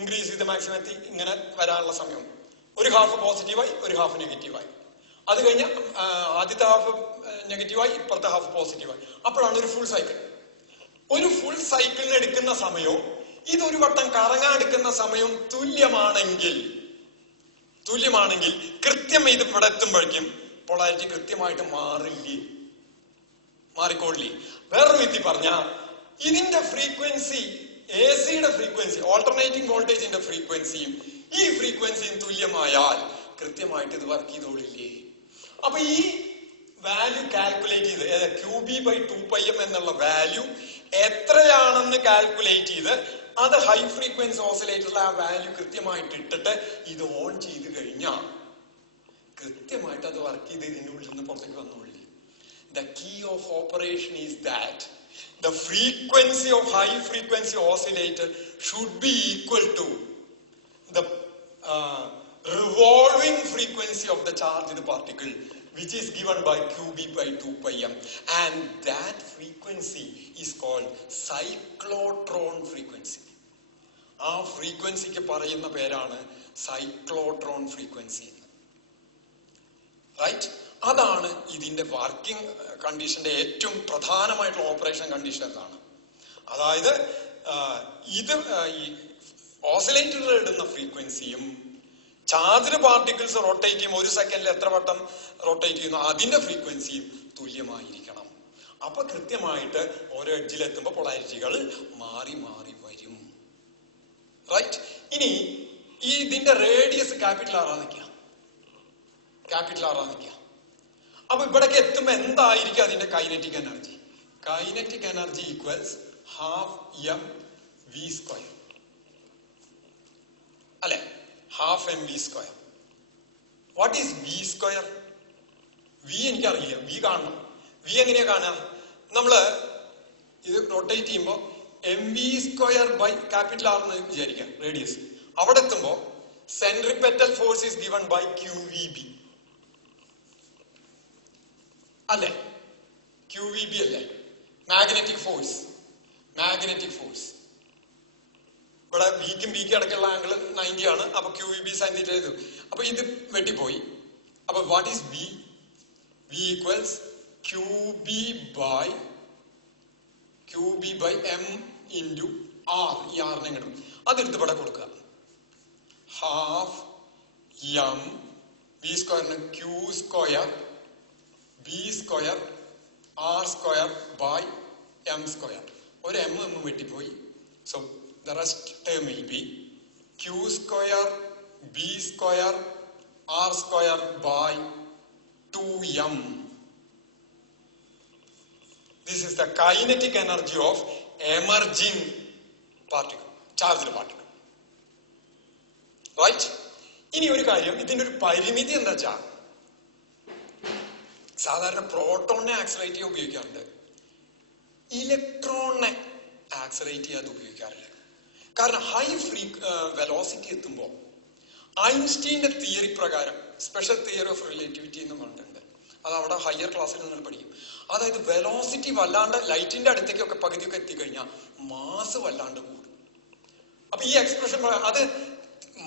ഇൻക്രീസ് ചെയ്ത് മാക്സിമം എത്തി ഇങ്ങനെ വരാനുള്ള സമയം, ഒരു ഹാഫ് പോസിറ്റീവായി ഒരു ഹാഫ് നെഗറ്റീവായി, അത് കഴിഞ്ഞ് ആദ്യത്തെ ഹാഫ് നെഗറ്റീവായി ഇപ്പുറത്തെ ഹാഫ് പോസിറ്റീവായി. അപ്പോഴാണ് ഒരു ഫുൾ സൈക്കിൾ. ഒരു ഫുൾ സൈക്കിളിന് എടുക്കുന്ന സമയവും ഇതൊരു വട്ടം കറങ്ങാൻ എടുക്കുന്ന സമയവും തുല്യമാണെങ്കിൽ കൃത്യം ഇത് ഇവിടെ എത്തുമ്പോഴേക്കും പൊളാരിറ്റി കൃത്യമായിട്ട് മാറിക്കൊള്ളില്ലേ? വേറൊരു വിധി പറഞ്ഞ ഇതിന്റെ ഫ്രീക്വൻസി, എ സിയുടെ ഫ്രീക്വൻസി, ഓൾട്ടർനേറ്റിംഗ് വോൾട്ടേജിന്റെ ഫ്രീക്വൻസിയും ഈ ഫ്രീക്വൻസിയും തുല്യമായാൽ കൃത്യമായിട്ട് ഇത് വർക്ക് ചെയ്തോളില്ലേ? അപ്പൊ ഈ വാല്യൂ കാൽക്കുലേറ്റ് ചെയ്ത് QB by 2 pi m എന്നുള്ള വാല്യൂ എത്രയാണെന്ന് കാൽക്കുലേറ്റ് ചെയ്ത് അത് ഹൈ ഫ്രീക്വൻസി ഓസിലേറ്ററിൽ ആ വാല്യൂ കൃത്യമായിട്ട് ഇട്ടിട്ട് ഇത് ഓൺ ചെയ്ത് കഴിഞ്ഞാൽ കൃത്യമായിട്ട് അത് വർക്ക് ചെയ്ത് ഇതിന്റെ ഉള്ളിൽ നിന്ന് പുറത്തേക്ക് വന്നോളില്ലേ? The key of operation is that the frequency of high frequency oscillator should be equal to the revolving frequency of the charged particle, which is given by QB by 2 pi m, and that frequency is called cyclotron frequency. ആ ഫ്രീക്വൻസിക്ക് പറയുന്ന പേരാണ് സൈക്ലോട്രോൺ ഫ്രീക്വൻസി. റൈറ്റ്? അതാണ് ഇതിന്റെ വർക്കിംഗ് കണ്ടീഷന്റെ ഏറ്റവും പ്രധാനമായിട്ടുള്ള ഓപ്പറേഷൻ കണ്ടീഷൻ ആണ്. അതായത് ഇത് ഈ ഓസിലേറ്ററിൽ ഇടുന്ന ഫ്രീക്വൻസിയും ചാർജ്ഡ് പാർട്ടിക്കിൾസ് റൊട്ടേറ്റ് ചെയ്യുമ്പോൾ 1 സെക്കൻഡിൽ എത്ര വട്ടം റൊട്ടേറ്റ് ചെയ്യുന്നു അതിന്റെ ഫ്രീക്വൻസിയും തുല്യമായിരിക്കണം. അപ്പൊ കൃത്യമായിട്ട് ഓരോ എഡ്ജിലെത്തുമ്പോൾ പൊളാരിറ്റികൾ മാറി വരും. റൈറ്റ്? ഇനി ഇതിന്റെ റേഡിയസ് ക്യാപിറ്റൽ ആറാ നിൽക്കുക. അപ്പൊ ഇവിടേക്ക് എത്തുമ്പോ എന്തായിരിക്കും അതിന്റെ kinetic energy? Kinetic energy equals ½ mv², അല്ലെ? ½ mv². What is v²? V എനിക്കറിയില്ല, വി കാണണം. വി എങ്ങനെയാ കാണുക? നമ്മള് ഇത് റൊട്ടേറ്റ് ചെയ്യുമ്പോ mv² ബൈ ക്യാപിറ്റൽ ആർ എന്ന് വിചാരിക്കാം റേഡിയസ്. അവിടെ എത്തുമ്പോ centripetal force is given by QVB, അല്ലേ? QVB അല്ലേ? Magnetic force. ഇവിടെ വിക്കും ബിക്കും അടക്കമുള്ള ആംഗിൾ 90 ആണ്. അപ്പൊ QVB sin θ ചെയ്തു. അപ്പൊ ഇത് വെട്ടിപ്പോയി. അപ്പൊ what is V? V equals QB by m into R. ഈ ആറിനെ കിട്ടും. അതെടുത്ത് ഇവിടെ കൊടുക്കുക. ½ m v² Q² b² r² by m². ഒരു m വെട്ടിപ്പോയി. So the rest term will be Q² b² r² by 2m. This is the kinetic energy of emerging particle, charged particle. Right? ഇനി ഒരു കാര്യം, ഇതിന്റെ ഒരു പരിമിതി എന്താ വെച്ചാൽ സാധാരണ പ്രോട്ടോണിനെ ആക്സലറേറ്റ് ചെയ്യാൻ ഉപയോഗിക്കാറുണ്ട്, ഇലക്ട്രോണിനെ ആക്സലറേറ്റ് ചെയ്യാതെ ഉപയോഗിക്കാറില്ല. കാരണം ഹൈ വെലോസിറ്റി എത്തുമ്പോൾ ഐൻസ്റ്റീന്റെ തിയറി പ്രകാരം, സ്പെഷ്യൽ തിയറി ഓഫ് റിലേറ്റിവിറ്റി എന്ന് പറഞ്ഞിട്ടുണ്ട്, അത് അവിടെ ഹയർ ക്ലാസ്സിൽ നിങ്ങൾ പഠിക്കും. അതായത് വെലോസിറ്റി വല്ലാണ്ട് ലൈറ്റിന്റെ അടുത്തേക്കൊക്കെ പകുതിയൊക്കെ എത്തിക്കഴിഞ്ഞാൽ മാസ് വല്ലാണ്ട് കൂടും. അപ്പൊ ഈ എക്സ്പ്രഷൻ അത്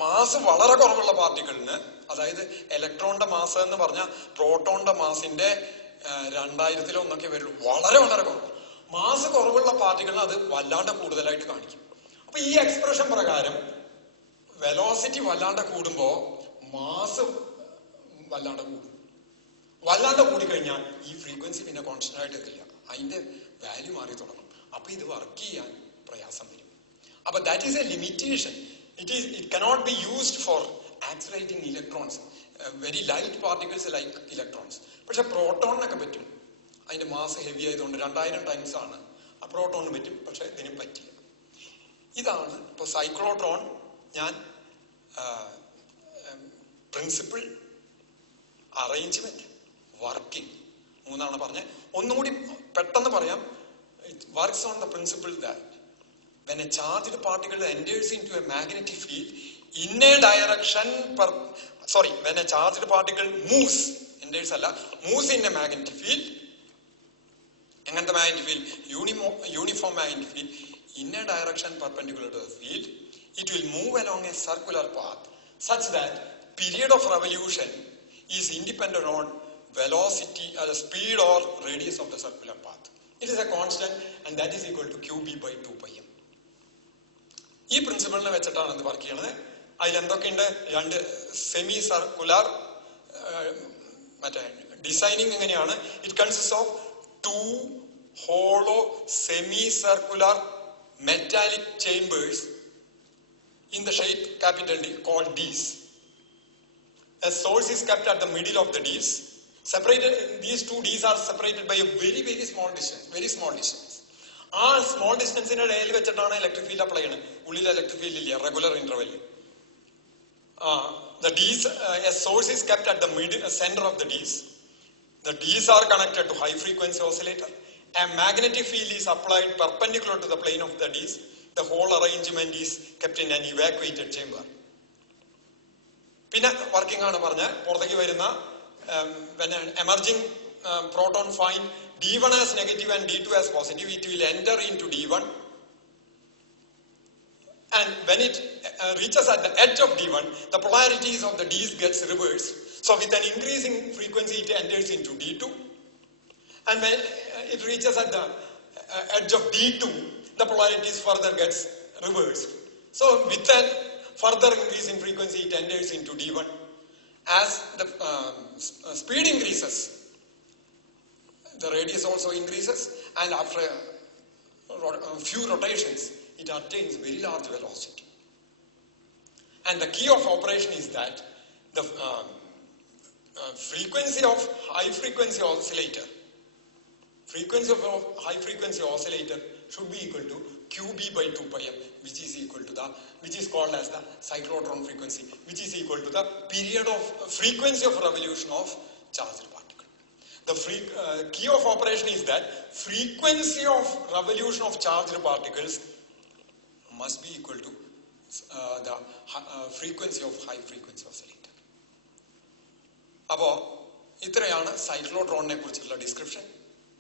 മാസ് വളരെ കുറവുള്ള പാർട്ടിക്കിളിന്, അതായത് ഇലക്ട്രോണിന്റെ മാസ് എന്ന് പറഞ്ഞാൽ പ്രോട്ടോണിന്റെ മാസിന്റെ 2000-ലൊന്നൊക്കെ വരുള്ളൂ, വളരെ വളരെ കുറവ്. മാസ് കുറവുള്ള പാർട്ടിക്കിളിന് അത് വല്ലാണ്ട് കൂടുതലായിട്ട് കാണിക്കും. അപ്പൊ ഈ എക്സ്പ്രഷൻ പ്രകാരം വെലോസിറ്റി വല്ലാണ്ട് കൂടുമ്പോ മാസ് വല്ലാണ്ട് കൂടും. വല്ലാണ്ട് കൂടിക്കഴിഞ്ഞാൽ ഈ ഫ്രീക്വൻസി പിന്നെ കോൺസ്റ്റന്റ് ആയിട്ട് എത്തില്ല, അതിന്റെ വാല്യൂ മാറി തുടങ്ങും. അപ്പൊ ഇത് വർക്ക് ചെയ്യാൻ പ്രയാസം വരും. അപ്പൊ that is A limitation. It cannot be used for accelerating electrons, very light particles like electrons. പക്ഷെ പ്രോട്ടോണിനൊക്കെ പറ്റും. അതിന്റെ മാസ് ഹെവി ആയതുകൊണ്ട് 2000 ടൈംസ് ആണ്. ആ പ്രോട്ടോണിന് പറ്റും, പക്ഷെ ഇതിന് പറ്റില്ല. ഇതാണ് ഇപ്പൊ സൈക്ലോട്രോൺ. ഞാൻ പ്രിൻസിപ്പിൾ, അറേഞ്ച്മെന്റ്, വർക്കിംഗ് മൂന്നാണ് പറഞ്ഞത്. ഒന്നുകൂടി പെട്ടെന്ന് പറയാം. It works on the principle that when a charged particle enters into a magnetic field in a direction when a charged particle moves in a magnetic field, the magnetic field, uniform magnetic field, in a direction perpendicular to the field, it will move along a circular path such that period of revolution is independent on velocity, the speed or radius of the circular path. It is a constant, and that is equal to qb by 2 pi m. ഈ പ്രിൻസിപ്പിളിനെ വെച്ചിട്ടാണ് ഇത് വർക്ക് ചെയ്യണത്. അതിലെന്തൊക്കെയുണ്ട്? 2 സെമി സർക്കുലർ മറ്റേ ഡിസൈനിങ് എങ്ങനെയാണ്? It consist of 2 hollow semi circular metallic chambers in the shape capital D called Ds. A source is kept at the middle of the Ds. Separated, these 2 Ds are separated by a very very small distance. ആ സ്മോൾ ഡിസ്റ്റൻസിന്റെ ഇടയിൽ വെച്ചിട്ടാണ് ഇലക്ട്രിക് ഫീൽഡ് അപ്ലൈ ചെയ്യുന്നത്. ഉള്ളിൽ ഇലക്ട്രിക് ഫീൽഡ് ഇല്ല, regular interval. The Ds, a source is kept at the center of the Ds. The Ds are connected to high frequency oscillator. A magnetic field is applied perpendicular to the plane of the Ds. The whole arrangement is kept in an evacuated chamber. പിന്നെ വർക്കിംഗ് ആണ് പറഞ്ഞ പുറത്തേക്ക് വരുന്ന when an emerging proton find D1 as negative and D2 as positive, it will enter into D1, and when it reaches at the edge of D1, the polarities of the Ds gets reversed. So with an increasing frequency it enters into D2, and when it reaches at the edge of D2, the polarities further gets reversed. So with that further increase in frequency it enters into D1. As the speed increases, the radius also increases, and after a few rotations it attains very large velocity. And the key of operation is that the frequency of high frequency oscillator should be equal to qb by 2 pi m, which is called as the cyclotron frequency, which is equal to the period of frequency of revolution of charged particle. The key of operation is that frequency of revolution of charged particles must be equal to the frequency of high frequency oscillator. അപ്പോൾ ഇത്രയാണ് സൈക്ലോട്രോണിനെ കുറിച്ചുള്ള ഡിസ്ക്രിപ്ഷൻ.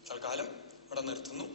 തൽക്കാലം ഇവിടെ നിർത്തുന്നു.